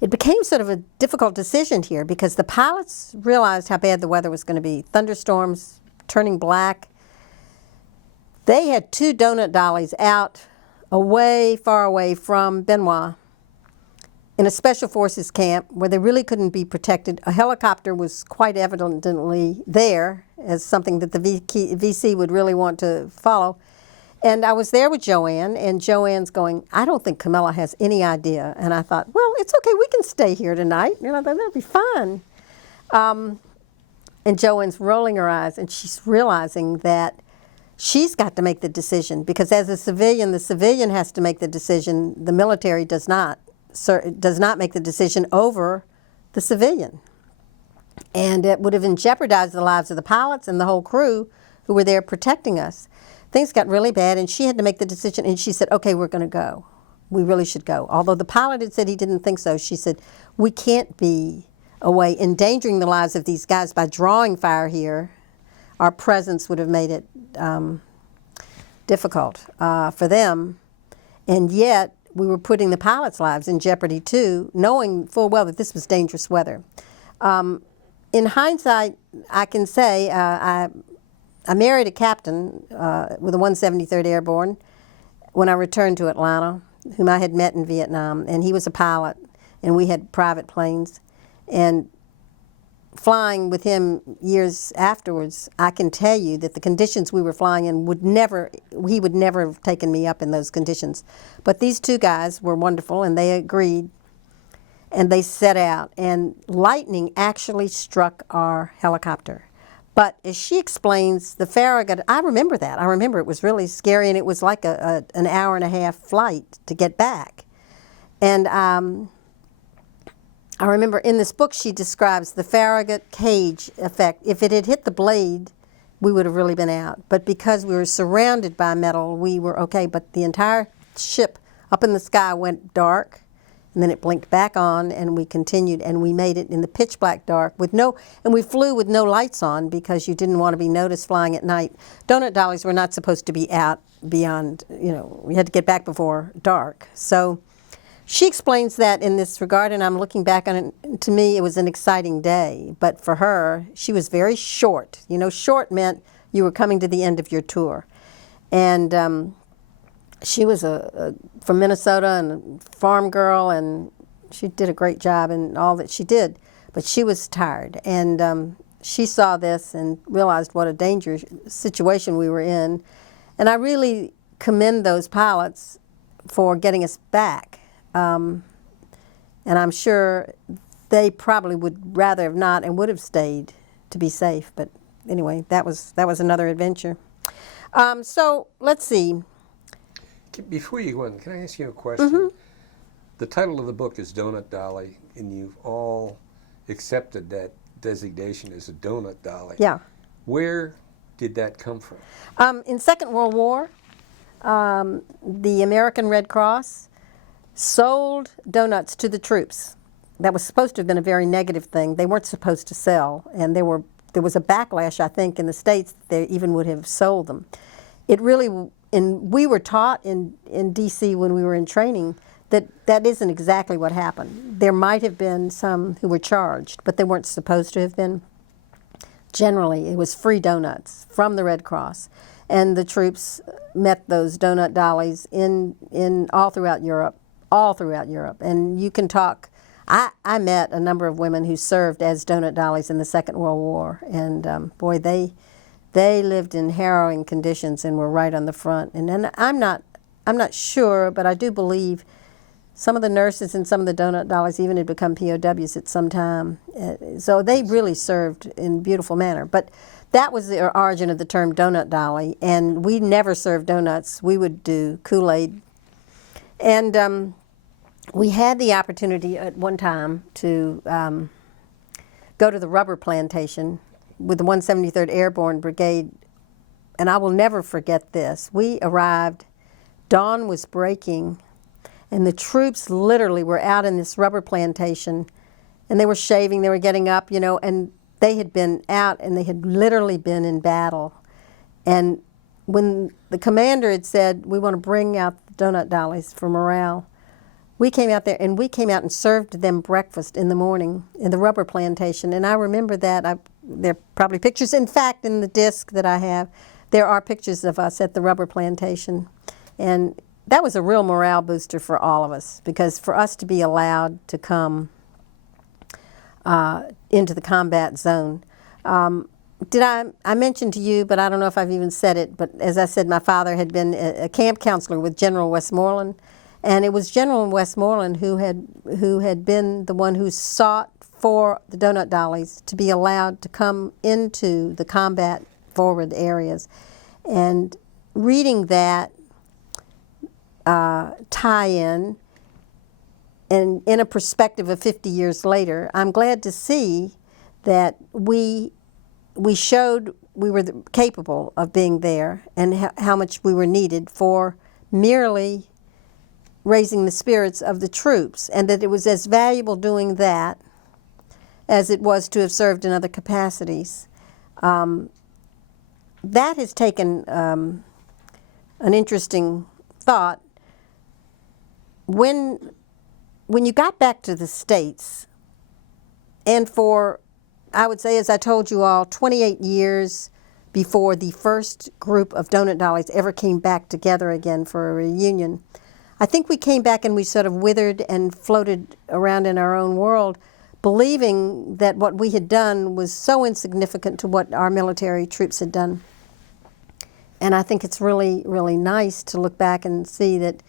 it became sort of a difficult decision here, because the pilots realized how bad the weather was going to be. Thunderstorms turning black. They had 2 donut dollies out far away from Benoit in a Special Forces camp where they really couldn't be protected. A helicopter was quite evidently there as something that the VC would really want to follow. And I was there with Joanne, and Joanne's going, I don't think Camilla has any idea. And I thought, well, it's okay, we can stay here tonight. I thought, that'll be fun. And Joanne's rolling her eyes, and she's realizing that she's got to make the decision, because as a civilian, the civilian has to make the decision. The military does not make the decision over the civilian. And it would have jeopardized the lives of the pilots and the whole crew who were there protecting us. Things got really bad, and she had to make the decision, and she said, okay, we're going to go. We really should go. Although the pilot had said he didn't think so, she said, we can't be away endangering the lives of these guys by drawing fire here. Our presence would have made it difficult for them. And yet, we were putting the pilots' lives in jeopardy too, knowing full well that this was dangerous weather. In hindsight, I can say I married a captain with the 173rd Airborne when I returned to Atlanta, whom I had met in Vietnam, and he was a pilot, and we had private planes. And flying with him years afterwards, I can tell you that the conditions we were flying in he would never have taken me up in those conditions. But these two guys were wonderful, and they agreed, and they set out, and lightning actually struck our helicopter. But as she explains, the Farragut, I remember that. I remember it was really scary, and it was like an hour and a half flight to get back. And I remember in this book she describes the Farragut cage effect. If it had hit the blade, we would have really been out. But because we were surrounded by metal, we were okay. But the entire ship up in the sky went dark, and then it blinked back on, and we continued, and we made it in the pitch black dark and we flew with no lights on because you didn't want to be noticed flying at night. Donut dollies were not supposed to be out beyond, we had to get back before dark. So she explains that in this regard, and I'm looking back on it. To me, it was an exciting day. But for her, she was very short. Short meant you were coming to the end of your tour. And she was from Minnesota and a farm girl, and she did a great job in all that she did. But she was tired. And she saw this and realized what a dangerous situation we were in. And I really commend those pilots for getting us back. And I'm sure they probably would rather have not and would have stayed to be safe. But anyway, that was another adventure. So let's see. Before you go on, can I ask you a question? Mm-hmm. The title of the book is Donut Dolly, and you've all accepted that designation as a donut dolly. Yeah. Where did that come from? In Second World War, the American Red Cross sold donuts to the troops. That was supposed to have been a very negative thing. They weren't supposed to sell, and there was a backlash, I think, in the States that they even would have sold them. And we were taught in D.C. when we were in training that isn't exactly what happened. There might have been some who were charged, but they weren't supposed to have been. Generally, it was free donuts from the Red Cross. And the troops met those donut dollies in all throughout Europe. And you can talk. I met a number of women who served as donut dollies in the Second World War, and boy, they lived in harrowing conditions and were right on the front. And then I'm not sure, but I do believe some of the nurses and some of the donut dollies even had become POWs at some time. So they really served in a beautiful manner. But that was the origin of the term donut dolly, and we never served donuts. We would do Kool-Aid. And we had the opportunity at one time to go to the rubber plantation with the 173rd Airborne Brigade, and I will never forget this. We arrived, dawn was breaking, and the troops literally were out in this rubber plantation, and they were shaving, they were getting up, and they had been out, and they had literally been in battle. And when the commander had said, we want to bring out the donut dollies for morale, we came out there, and we came out and served them breakfast in the morning in the rubber plantation. And I remember that. There are probably pictures. In fact, in the disc that I have, there are pictures of us at the rubber plantation. And that was a real morale booster for all of us, because for us to be allowed to come into the combat zone. I mentioned to you, but I don't know if I've even said it, but as I said, my father had been a camp counselor with General Westmoreland. And it was General Westmoreland who had been the one who sought for the donut dollies to be allowed to come into the combat forward areas. And reading that tie-in, and in a perspective of 50 years later, I'm glad to see that we showed we were capable of being there, and how much we were needed for merely raising the spirits of the troops, and that it was as valuable doing that as it was to have served in other capacities. That has taken an interesting thought. when you got back to the States, and for, I would say, as I told you all, 28 years before the first group of donut dollies ever came back together again for a reunion, I think we came back and we sort of withered and floated around in our own world, believing that what we had done was so insignificant to what our military troops had done. And I think it's really, really nice to look back and see that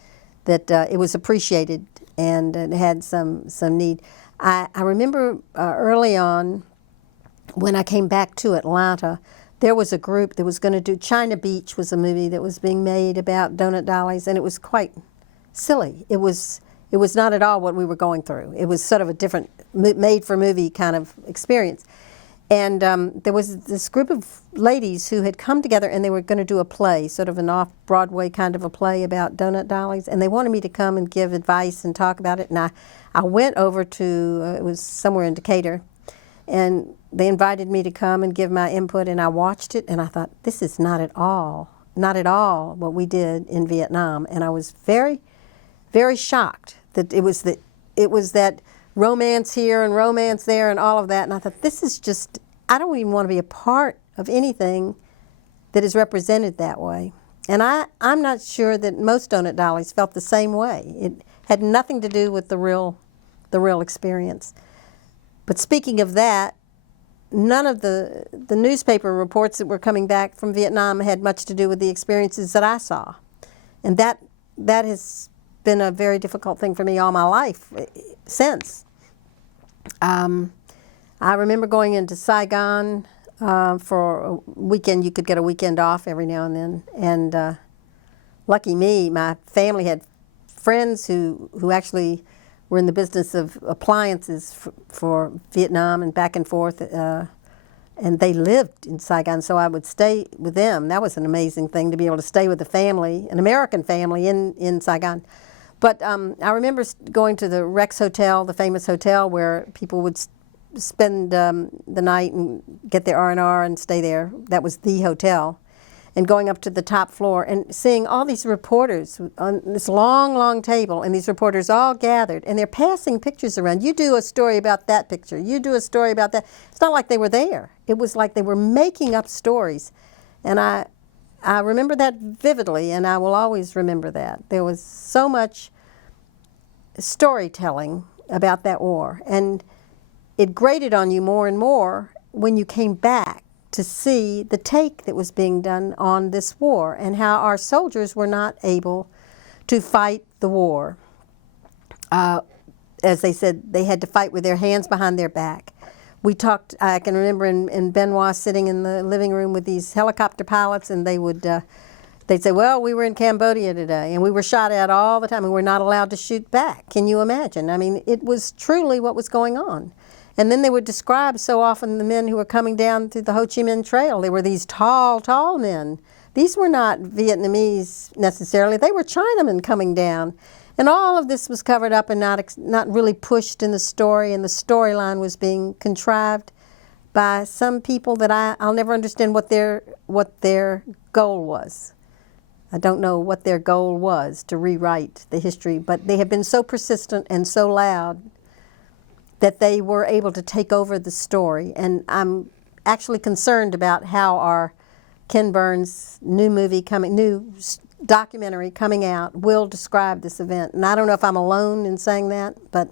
it was appreciated and it had some need. I remember early on when I came back to Atlanta, there was a group that was going to do, China Beach was a movie that was being made about donut dollies, and it was quite silly. It was not at all what we were going through. It was sort of a different made-for-movie kind of experience. And there was this group of ladies who had come together and they were going to do a play, sort of an off-Broadway kind of a play about donut dollies. And they wanted me to come and give advice and talk about it. And I went over to, it was somewhere in Decatur, and they invited me to come and give my input. And I watched it and I thought, this is not at all what we did in Vietnam. And I was very, very shocked that it was that romance here and romance there and all of that. And I thought, this is just, I don't even want to be a part of anything that is represented that way. And I'm not sure that most donut dollies felt the same way. It had nothing to do with the real experience. But speaking of that, none of the newspaper reports that were coming back from Vietnam had much to do with the experiences that I saw. And that has been a very difficult thing for me all my life since. I remember going into Saigon for a weekend. You could get a weekend off every now and then. And lucky me, my family had friends who actually were in the business of appliances for Vietnam and back and forth. And they lived in Saigon, so I would stay with them. That was an amazing thing, to be able to stay with a family, an American family in Saigon. But I remember going to the Rex Hotel, the famous hotel where people would spend the night and get their R&R and stay there. That was the hotel. And going up to the top floor and seeing all these reporters on this long, long table, and these reporters all gathered, and they're passing pictures around. You do a story about that picture. You do a story about that. It's not like they were there. It was like they were making up stories. And I remember that vividly, and I will always remember that. There was so much storytelling about that war, and it grated on you more and more when you came back to see the take that was being done on this war and how our soldiers were not able to fight the war. As they said, they had to fight with their hands behind their back. We talked, I can remember in Benoit sitting in the living room with these helicopter pilots, and they'd say, well, we were in Cambodia today, and we were shot at all the time, and we're not allowed to shoot back. Can you imagine? I mean, it was truly what was going on. And then they would describe so often the men who were coming down through the Ho Chi Minh Trail. They were these tall, tall men. These were not Vietnamese necessarily. They were Chinamen coming down. And all of this was covered up and not really pushed in the story, and the storyline was being contrived by some people that I'll never understand what their goal was. I don't know what their goal was to rewrite the history, but they have been so persistent and so loud that they were able to take over the story. And I'm actually concerned about how our Ken Burns' new documentary coming out will describe this event. And I don't know if I'm alone in saying that, but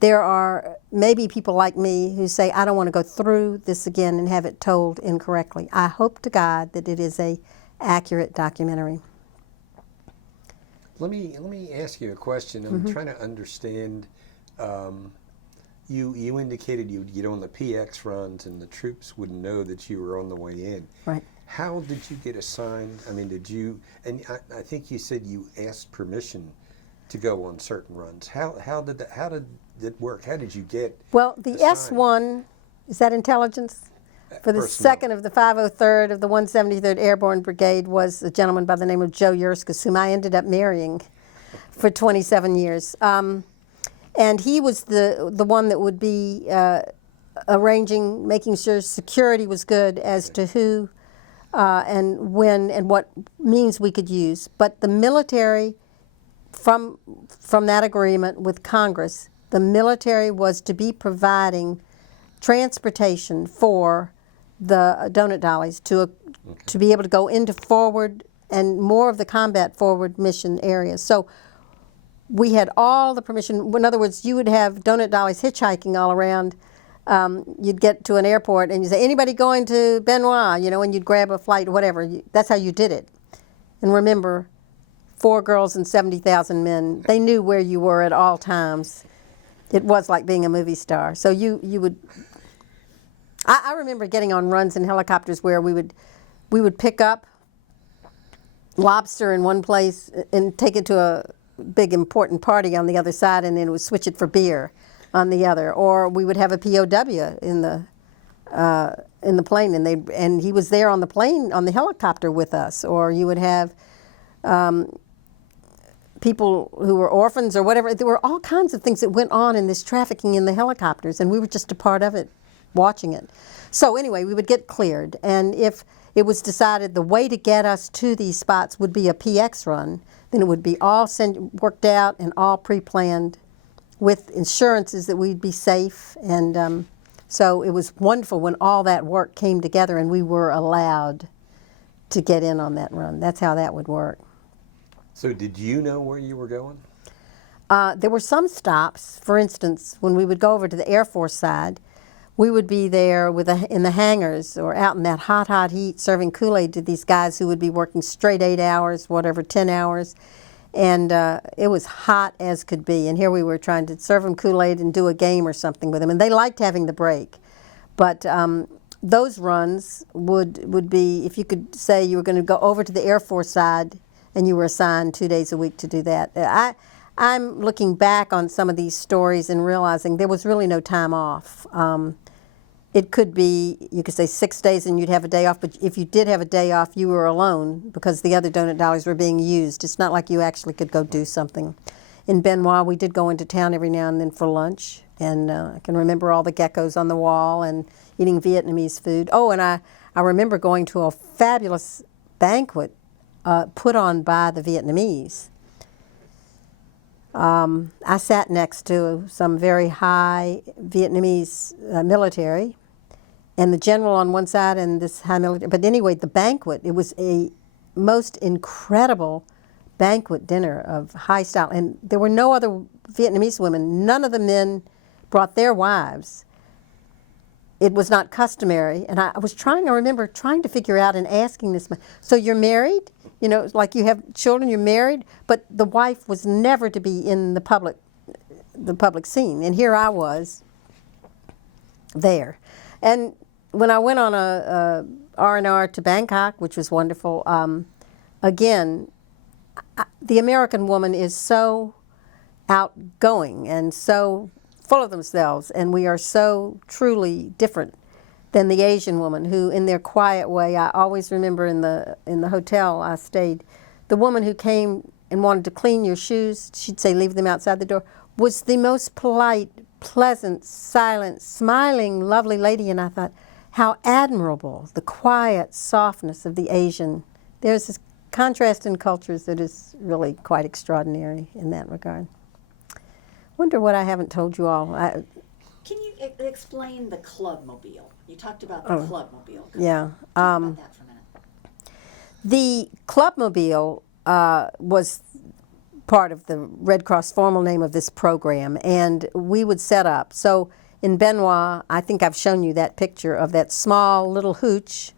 there are maybe people like me who say, I don't want to go through this again and have it told incorrectly. I hope to God that it is an accurate documentary. Let me ask you a question. I'm trying to understand. You indicated you'd get on the PX runs and the troops wouldn't know that you were on the way in. Right. How did you get assigned? I mean, did you, and I think you said you asked permission to go on certain runs. How did it work? How did you get Well, the assigned? S1, is that intelligence? For the Personnel. 2nd of the 503rd of the 173rd Airborne Brigade was a gentleman by the name of Joe Yurskus, whom I ended up marrying for 27 years. And he was the one that would be arranging, making sure security was good as to who and when and what means we could use. But the military from that agreement with Congress, the military was to be providing transportation for the donut dollies to be able to go into forward and more of the combat forward mission areas. So we had all the permission. In other words, you would have donut dollies hitchhiking all around. You'd get to an airport and you say, anybody going to Benoit? You know, and you'd grab a flight or whatever. That's how you did it. And remember, 4 girls and 70,000 men. They knew where you were at all times. It was like being a movie star. So you would. I remember getting on runs in helicopters where we would pick up lobster in one place and take it to a big important party on the other side, and then it would switch it for beer on the other. Or we would have a POW in the plane, and he was there on the plane on the helicopter with us. Or you would have people who were orphans or whatever. There were all kinds of things that went on in this trafficking in the helicopters, and we were just a part of it, watching it. So anyway, we would get cleared, and if it was decided the way to get us to these spots would be a PX run, then it would be all worked out and all pre-planned with insurances that we'd be safe. And so it was wonderful when all that work came together and we were allowed to get in on that run. That's how that would work. So did you know where you were going? There were some stops. For instance, when we would go over to the Air Force side, we would be there in the hangars or out in that hot heat serving Kool-Aid to these guys who would be working straight 8 hours, whatever, 10 hours. And it was hot as could be. And here we were trying to serve them Kool-Aid and do a game or something with them. And they liked having the break. But those runs would be, if you could say you were going to go over to the Air Force side and you were assigned 2 days a week to do that. I'm looking back on some of these stories and realizing there was really no time off. It could be, you could say 6 days and you'd have a day off, but if you did have a day off, you were alone because the other donut dollies were being used. It's not like you actually could go do something. In Benoit, we did go into town every now and then for lunch, and I can remember all the geckos on the wall and eating Vietnamese food. Oh, and I remember going to a fabulous banquet put on by the Vietnamese. I sat next to some very high Vietnamese military, and the general on one side and this high military. But anyway, the banquet, it was a most incredible banquet dinner of high style. And there were no other Vietnamese women. None of the men brought their wives. It was not customary. And I remember trying to figure out and asking this man, so you're married? You know, like you have children, you're married, but the wife was never to be in the public scene. And here I was there. And when I went on a R&R to Bangkok, which was wonderful, again, the American woman is so outgoing and so full of themselves, and we are so truly different than the Asian woman who, in their quiet way, I always remember in the hotel I stayed, the woman who came and wanted to clean your shoes, she'd say leave them outside the door, was the most polite, pleasant, silent, smiling, lovely lady. And I thought, how admirable the quiet softness of the Asian. There's this contrast in cultures that is really quite extraordinary in that regard. Wonder what I haven't told you all. Can you explain the clubmobile? You talked about the clubmobile. Yeah. Talk about that for a minute. The clubmobile was part of the Red Cross formal name of this program, and we would set up. So in Benoit, I think I've shown you that picture of that small little hooch,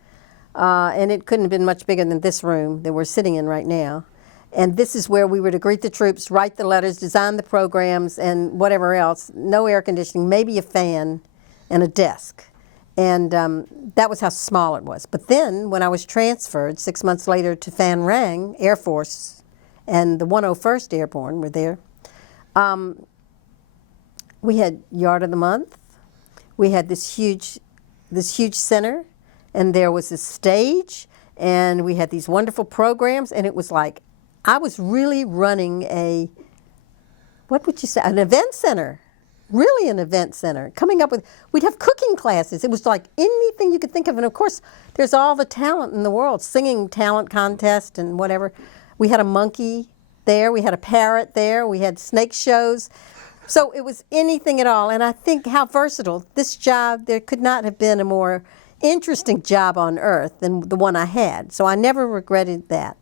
and it couldn't have been much bigger than this room that we're sitting in right now. And this is where we were to greet the troops, write the letters, design the programs, and whatever else. No air conditioning, maybe a fan and a desk. And that was how small it was. But then when I was transferred 6 months later to Phan Rang Air Force, and the 101st Airborne were there, we had Yard of the Month. We had this huge center, and there was a stage, and we had these wonderful programs, and it was like, I was really running an event center, really an event center, coming up with, we'd have cooking classes. It was like anything you could think of. And of course, there's all the talent in the world, singing talent contest and whatever. We had a monkey there. We had a parrot there. We had snake shows. So it was anything at all. And I think how versatile. This job, there could not have been a more interesting job on earth than the one I had. So I never regretted that.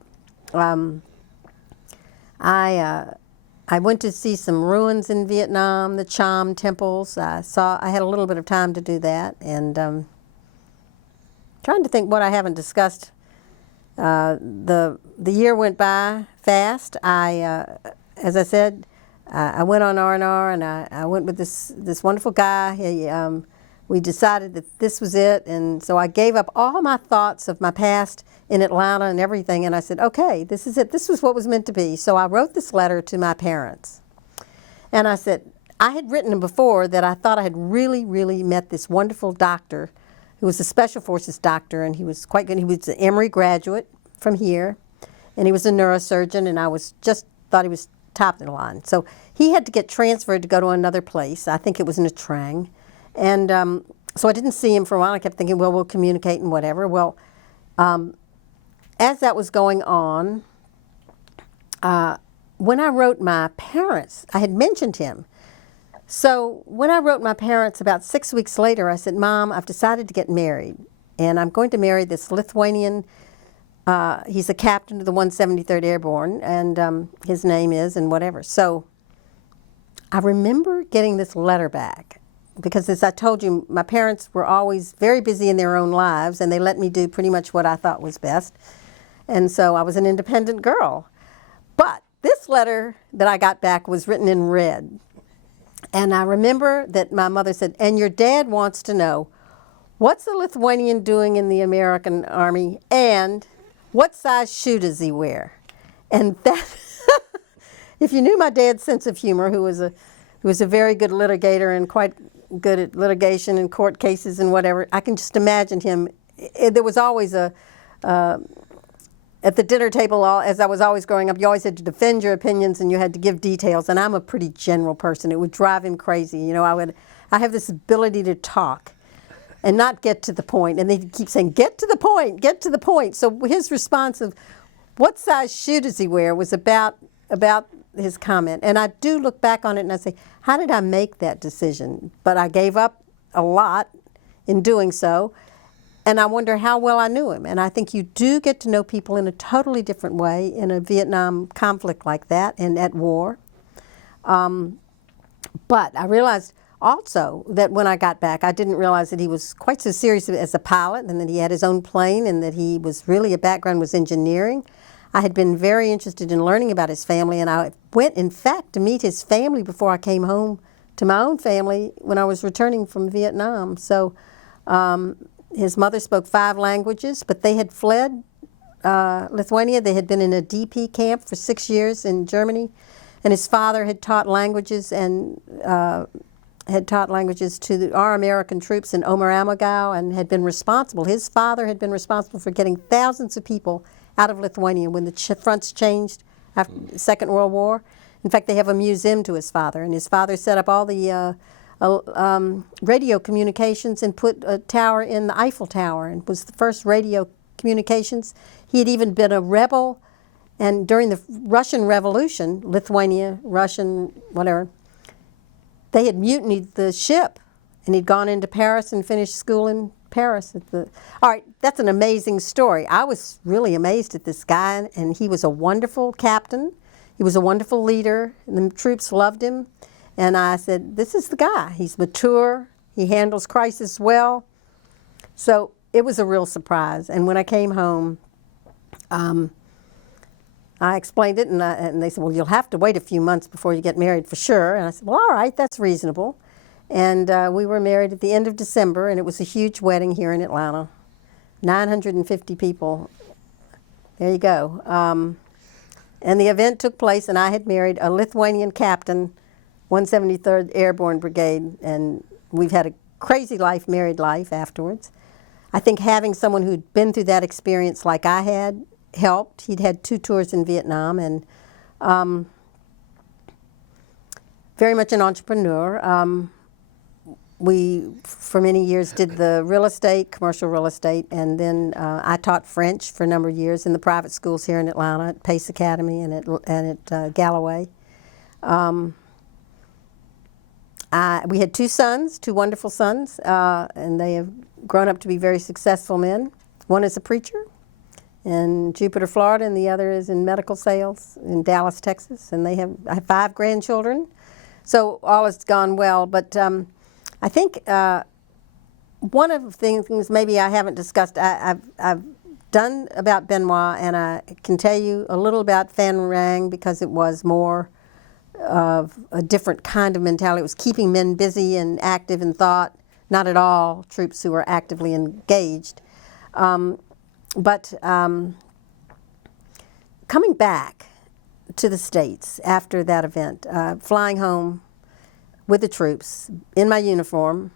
I went to see some ruins in Vietnam, the Cham temples. I had a little bit of time to do that, and trying to think what I haven't discussed. The year went by fast. As I said, I went on R&R, and I went with this wonderful guy. We decided that this was it, and so I gave up all my thoughts of my past in Atlanta and everything, and I said, okay, this is it. This was what was meant to be. So I wrote this letter to my parents, and I said, I had written them before that I thought I had really, really met this wonderful doctor who was a Special Forces doctor, and he was quite good. He was an Emory graduate from here, and he was a neurosurgeon, and I thought he was top of the line. So he had to get transferred to go to another place. I think it was in a Trang. And so I didn't see him for a while. I kept thinking, well, we'll communicate and whatever. Well, as that was going on, when I wrote my parents, I had mentioned him. So when I wrote my parents about 6 weeks later, I said, Mom, I've decided to get married. And I'm going to marry this Lithuanian, he's a captain of the 173rd Airborne, and his name is, and whatever. So I remember getting this letter back. Because as I told you, my parents were always very busy in their own lives, and they let me do pretty much what I thought was best. And so I was an independent girl. But this letter that I got back was written in red. And I remember that my mother said, and your dad wants to know, what's the Lithuanian doing in the American Army, and what size shoe does he wear? And that, if you knew my dad's sense of humor, who was a very good litigator and quite good at litigation and court cases and whatever, I can just imagine him. There was always at the dinner table, as I was always growing up, you always had to defend your opinions and you had to give details, and I'm a pretty general person. It would drive him crazy. You know, I have this ability to talk and not get to the point, and they keep saying, get to the point, get to the point. So his response of, what size shoe does he wear, was about his comment. And I do look back on it and I say, how did I make that decision? But I gave up a lot in doing so, and I wonder how well I knew him. And I think you do get to know people in a totally different way in a Vietnam conflict like that and at war. But I realized also that when I got back, I didn't realize that he was quite so serious as a pilot, and that he had his own plane, and that he was really, a background was engineering. I had been very interested in learning about his family, and I went, in fact, to meet his family before I came home to my own family when I was returning from Vietnam. So his mother spoke 5 languages, but they had fled Lithuania. They had been in a DP camp for 6 years in Germany, and his father had taught languages and to our American troops in Omeramagau, and had been responsible. His father had been responsible for getting thousands of people out of Lithuania when the fronts changed after the Second World War. In fact, they have a museum to his father, and his father set up all the radio communications and put a tower in the Eiffel Tower, and was the first radio communications. He had even been a rebel, and during the Russian Revolution, Lithuania, Russian, whatever, they had mutinied the ship, and he'd gone into Paris and finished school in Paris. All right, that's an amazing story. I was really amazed at this guy, and he was a wonderful captain. He was a wonderful leader, and the troops loved him. And I said, this is the guy. He's mature. He handles crisis well. So it was a real surprise. And when I came home, I explained it, and they said, well, you'll have to wait a few months before you get married for sure. And I said, well, all right, that's reasonable. And we were married at the end of December, and it was a huge wedding here in Atlanta. 950 people. There you go. And the event took place, and I had married a Lithuanian captain, 173rd Airborne Brigade, and we've had a crazy life, married life afterwards. I think having someone who'd been through that experience like I had helped. He'd had 2 tours in Vietnam, and very much an entrepreneur. we, for many years, did the real estate, commercial real estate, and then I taught French for a number of years in the private schools here in Atlanta, at Pace Academy and at Galloway. We had two sons, two wonderful sons, and they have grown up to be very successful men. One is a preacher in Jupiter, Florida, and the other is in medical sales in Dallas, Texas. And I have 5 grandchildren, so all has gone well. But I think one of the things maybe I haven't discussed, I've done about Benoit, and I can tell you a little about Phan Rang because it was more of a different kind of mentality. It was keeping men busy and active in thought, not at all troops who were actively engaged. But coming back to the States after that event, flying home with the troops in my uniform,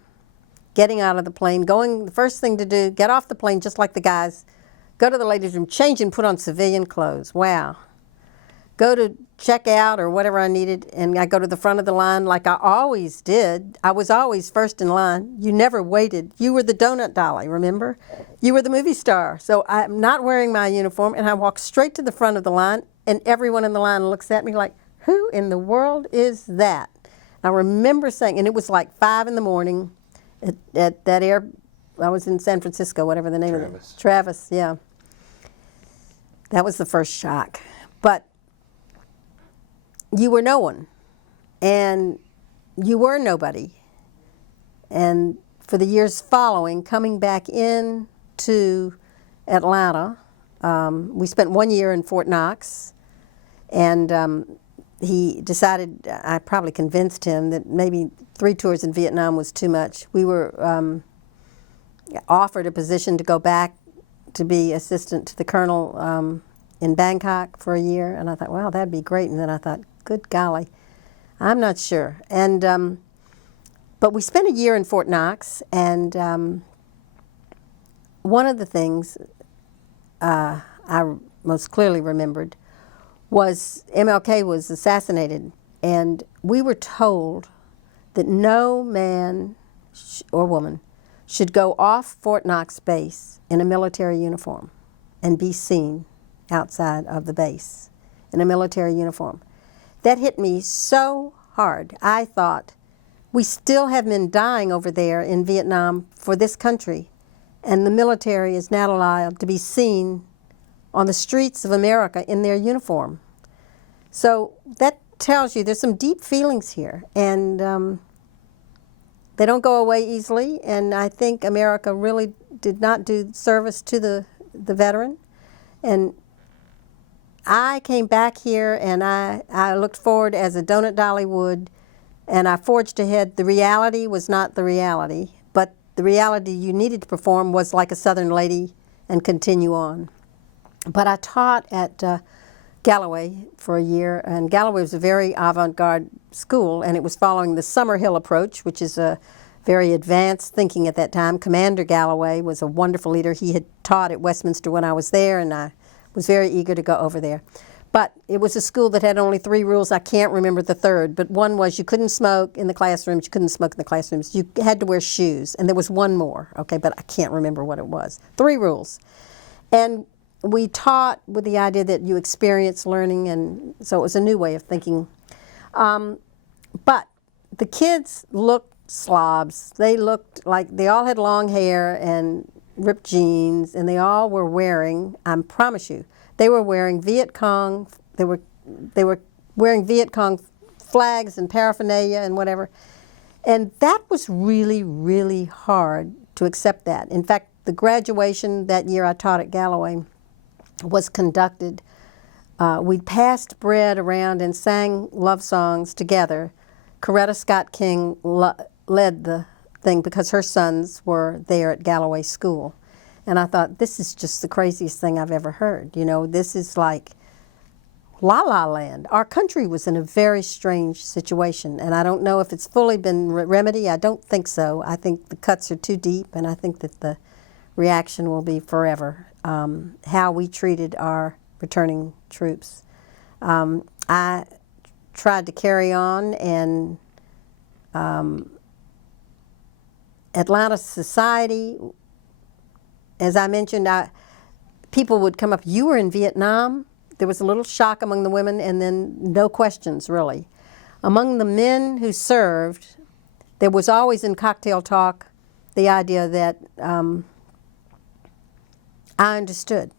getting out of the plane, the first thing to do, get off the plane just like the guys, go to the ladies' room, change and put on civilian clothes. Wow. Go to check out or whatever I needed, and I go to the front of the line like I always did. I was always first in line. You never waited. You were the donut dolly, remember? You were the movie star. So I'm not wearing my uniform, and I walk straight to the front of the line, and everyone in the line looks at me like, who in the world is that? I remember saying, and it was like 5 in the morning at that I was in San Francisco, whatever the name of it. Travis, yeah. That was the first shock. But you were no one, and you were nobody. And for the years following, coming back in to Atlanta, we spent 1 year in Fort Knox, and he decided, I probably convinced him that maybe 3 tours in Vietnam was too much. We were offered a position to go back to be assistant to the colonel in Bangkok for a year, and I thought, wow, that'd be great. And then I thought, good golly, I'm not sure. And but we spent a year in Fort Knox, and one of the things I most clearly remembered was MLK was assassinated, and we were told that no man or woman should go off Fort Knox base in a military uniform and be seen outside of the base in a military uniform. That hit me so hard. I thought, we still have men dying over there in Vietnam for this country, and the military is not allowed to be seen on the streets of America in their uniform. So that tells you there's some deep feelings here, and they don't go away easily, and I think America really did not do service to the veteran. And I came back here, and I looked forward as a donut dolly would, and I forged ahead. The reality was not the reality, but the reality you needed to perform was like a Southern lady and continue on. But I taught at Galloway for a year, and Galloway was a very avant-garde school, and it was following the Summerhill approach, which is a very advanced thinking at that time. Commander Galloway was a wonderful leader. He had taught at Westminster when I was there, and I was very eager to go over there. But it was a school that had only 3 rules. I can't remember the third, but one was you couldn't smoke in the classrooms. You couldn't smoke in the classrooms. You had to wear shoes, and there was one more, okay, but I can't remember what it was. 3 rules. And we taught with the idea that you experience learning, and so it was a new way of thinking. But the kids looked slobs. They looked like they all had long hair and ripped jeans, and they all were wearing, I promise you, they were wearing Viet Cong, they were wearing Viet Cong flags and paraphernalia and whatever. And that was really, really hard to accept that. In fact, the graduation that year I taught at Galloway was conducted. We passed bread around and sang love songs together. Coretta Scott King led the thing because her sons were there at Galloway School. And I thought, this is just the craziest thing I've ever heard. You know, this is like La La Land. Our country was in a very strange situation, and I don't know if it's fully been remedied. I don't think so. I think the cuts are too deep, and I think that the reaction will be forever, how we treated our returning troops. I tried to carry on, and Atlanta society, as I mentioned, people would come up, you were in Vietnam? There was a little shock among the women, and then no questions, really. Among the men who served, there was always in cocktail talk the idea that I understood,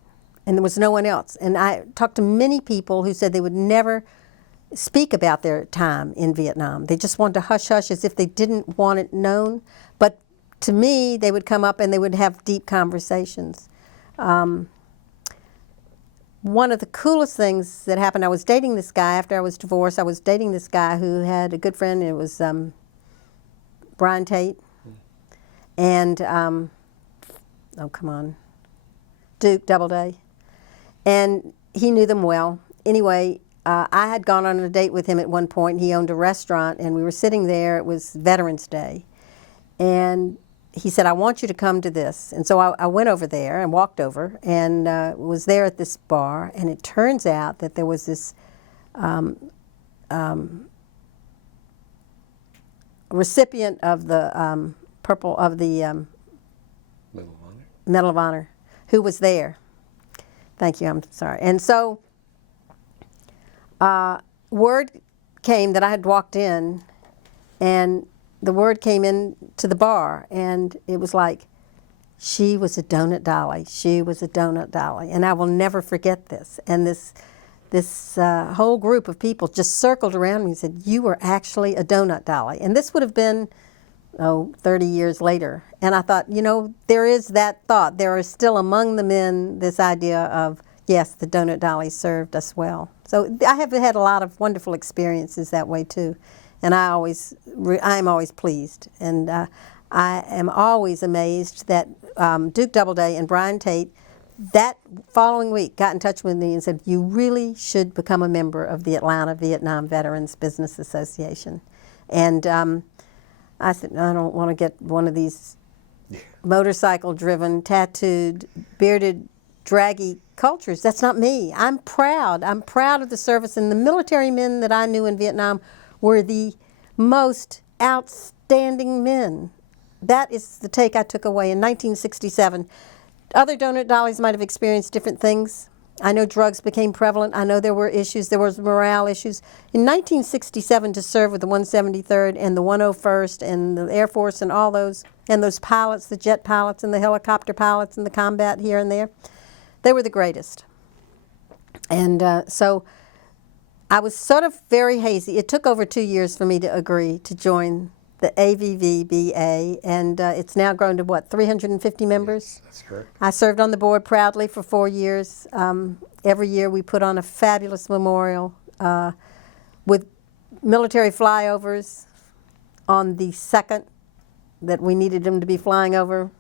and there was no one else. And I talked to many people who said they would never speak about their time in Vietnam. They just wanted to hush-hush as if they didn't want it known. But to me, they would come up and they would have deep conversations. One of the coolest things that happened, I was dating this guy after I was divorced. I was dating this guy who had a good friend. It was Brian Tate. And, oh, come on, Duke Doubleday. And he knew them well. Anyway, I had gone on a date with him at one point. He owned a restaurant, and we were sitting there. It was Veterans Day. And he said, I want you to come to this. And so I went over there and walked over and was there at this bar. And it turns out that there was this recipient of the Medal of Honor who was there. Thank you, I'm sorry. And so word came that I had walked in, and the word came in to the bar, and it was like, she was a donut dolly. She was a donut dolly. And I will never forget this. And this whole group of people just circled around me and said, you were actually a donut dolly. And this would have been, 30 years later. And I thought, there is that thought. There is still among the men this idea of, yes, the donut dolly served us well. So I have had a lot of wonderful experiences that way too. And I am always pleased. And I am always amazed that Duke Doubleday and Brian Tate that following week got in touch with me and said, you really should become a member of the Atlanta Vietnam Veterans Business Association. And I said, I don't want to get one of these motorcycle-driven, tattooed, bearded, draggy cultures. That's not me. I'm proud. I'm proud of the service. And the military men that I knew in Vietnam were the most outstanding men. That is the take I took away in 1967. Other donut dollies might have experienced different things. I know drugs became prevalent. I know there were issues. There was morale issues. In 1967, to serve with the 173rd and the 101st and the Air Force and all those, and those pilots, the jet pilots and the helicopter pilots and the combat here and there, they were the greatest. And so I was sort of very hazy. It took over 2 years for me to agree to join the AVVBA, and it's now grown to, 350 members? Yes, that's correct. I served on the board proudly for 4 years. Every year we put on a fabulous memorial with military flyovers on the second that we needed them to be flying over,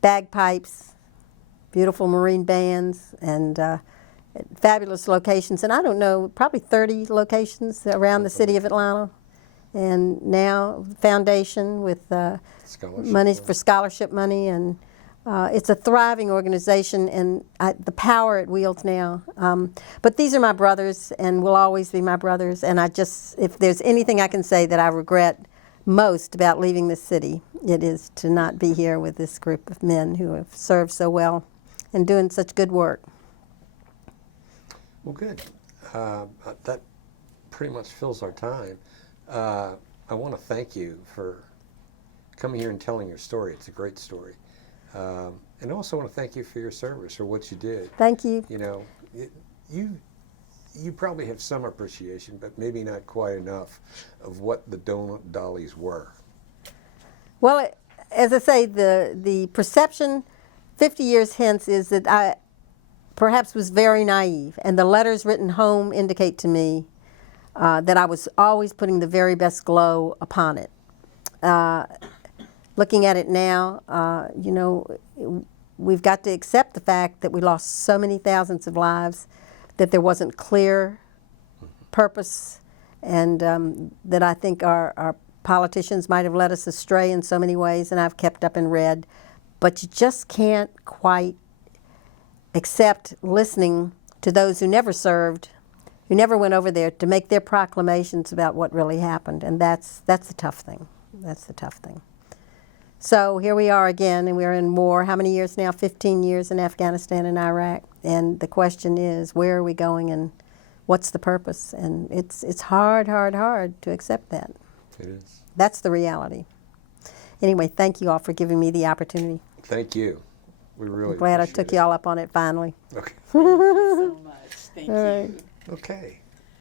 bagpipes, beautiful Marine bands, and fabulous locations. And I don't know, probably 30 locations around the city of Atlanta. And now foundation with money for scholarship money, and it's a thriving organization, and the power it wields now. But these are my brothers and will always be my brothers, and if there's anything I can say that I regret most about leaving this city, it is to not be here with this group of men who have served so well and doing such good work. Well, good. That pretty much fills our time. I want to thank you for coming here and telling your story. It's a great story. And I also want to thank you for your service, for what you did. Thank you. You probably have some appreciation, but maybe not quite enough of what the donut dollies were. Well, as I say, the perception 50 years hence is that I perhaps was very naive, and the letters written home indicate to me that I was always putting the very best glow upon it. Looking at it now, we've got to accept the fact that we lost so many thousands of lives, that there wasn't clear purpose, and that I think our politicians might have led us astray in so many ways, and I've kept up and read. But you just can't quite accept listening to those who never served, who never went over there to make their proclamations about what really happened, and that's the tough thing. That's the tough thing. So here we are again, and we're in war. How many years now? 15 years in Afghanistan and Iraq. And the question is, where are we going and what's the purpose? And it's hard, hard, hard to accept that. It is. That's the reality. Anyway, thank you all for giving me the opportunity. Thank you. We really I'm glad I appreciate took it. you all up on it finally. Okay. Thank you so much. Thank All right. you. Okay.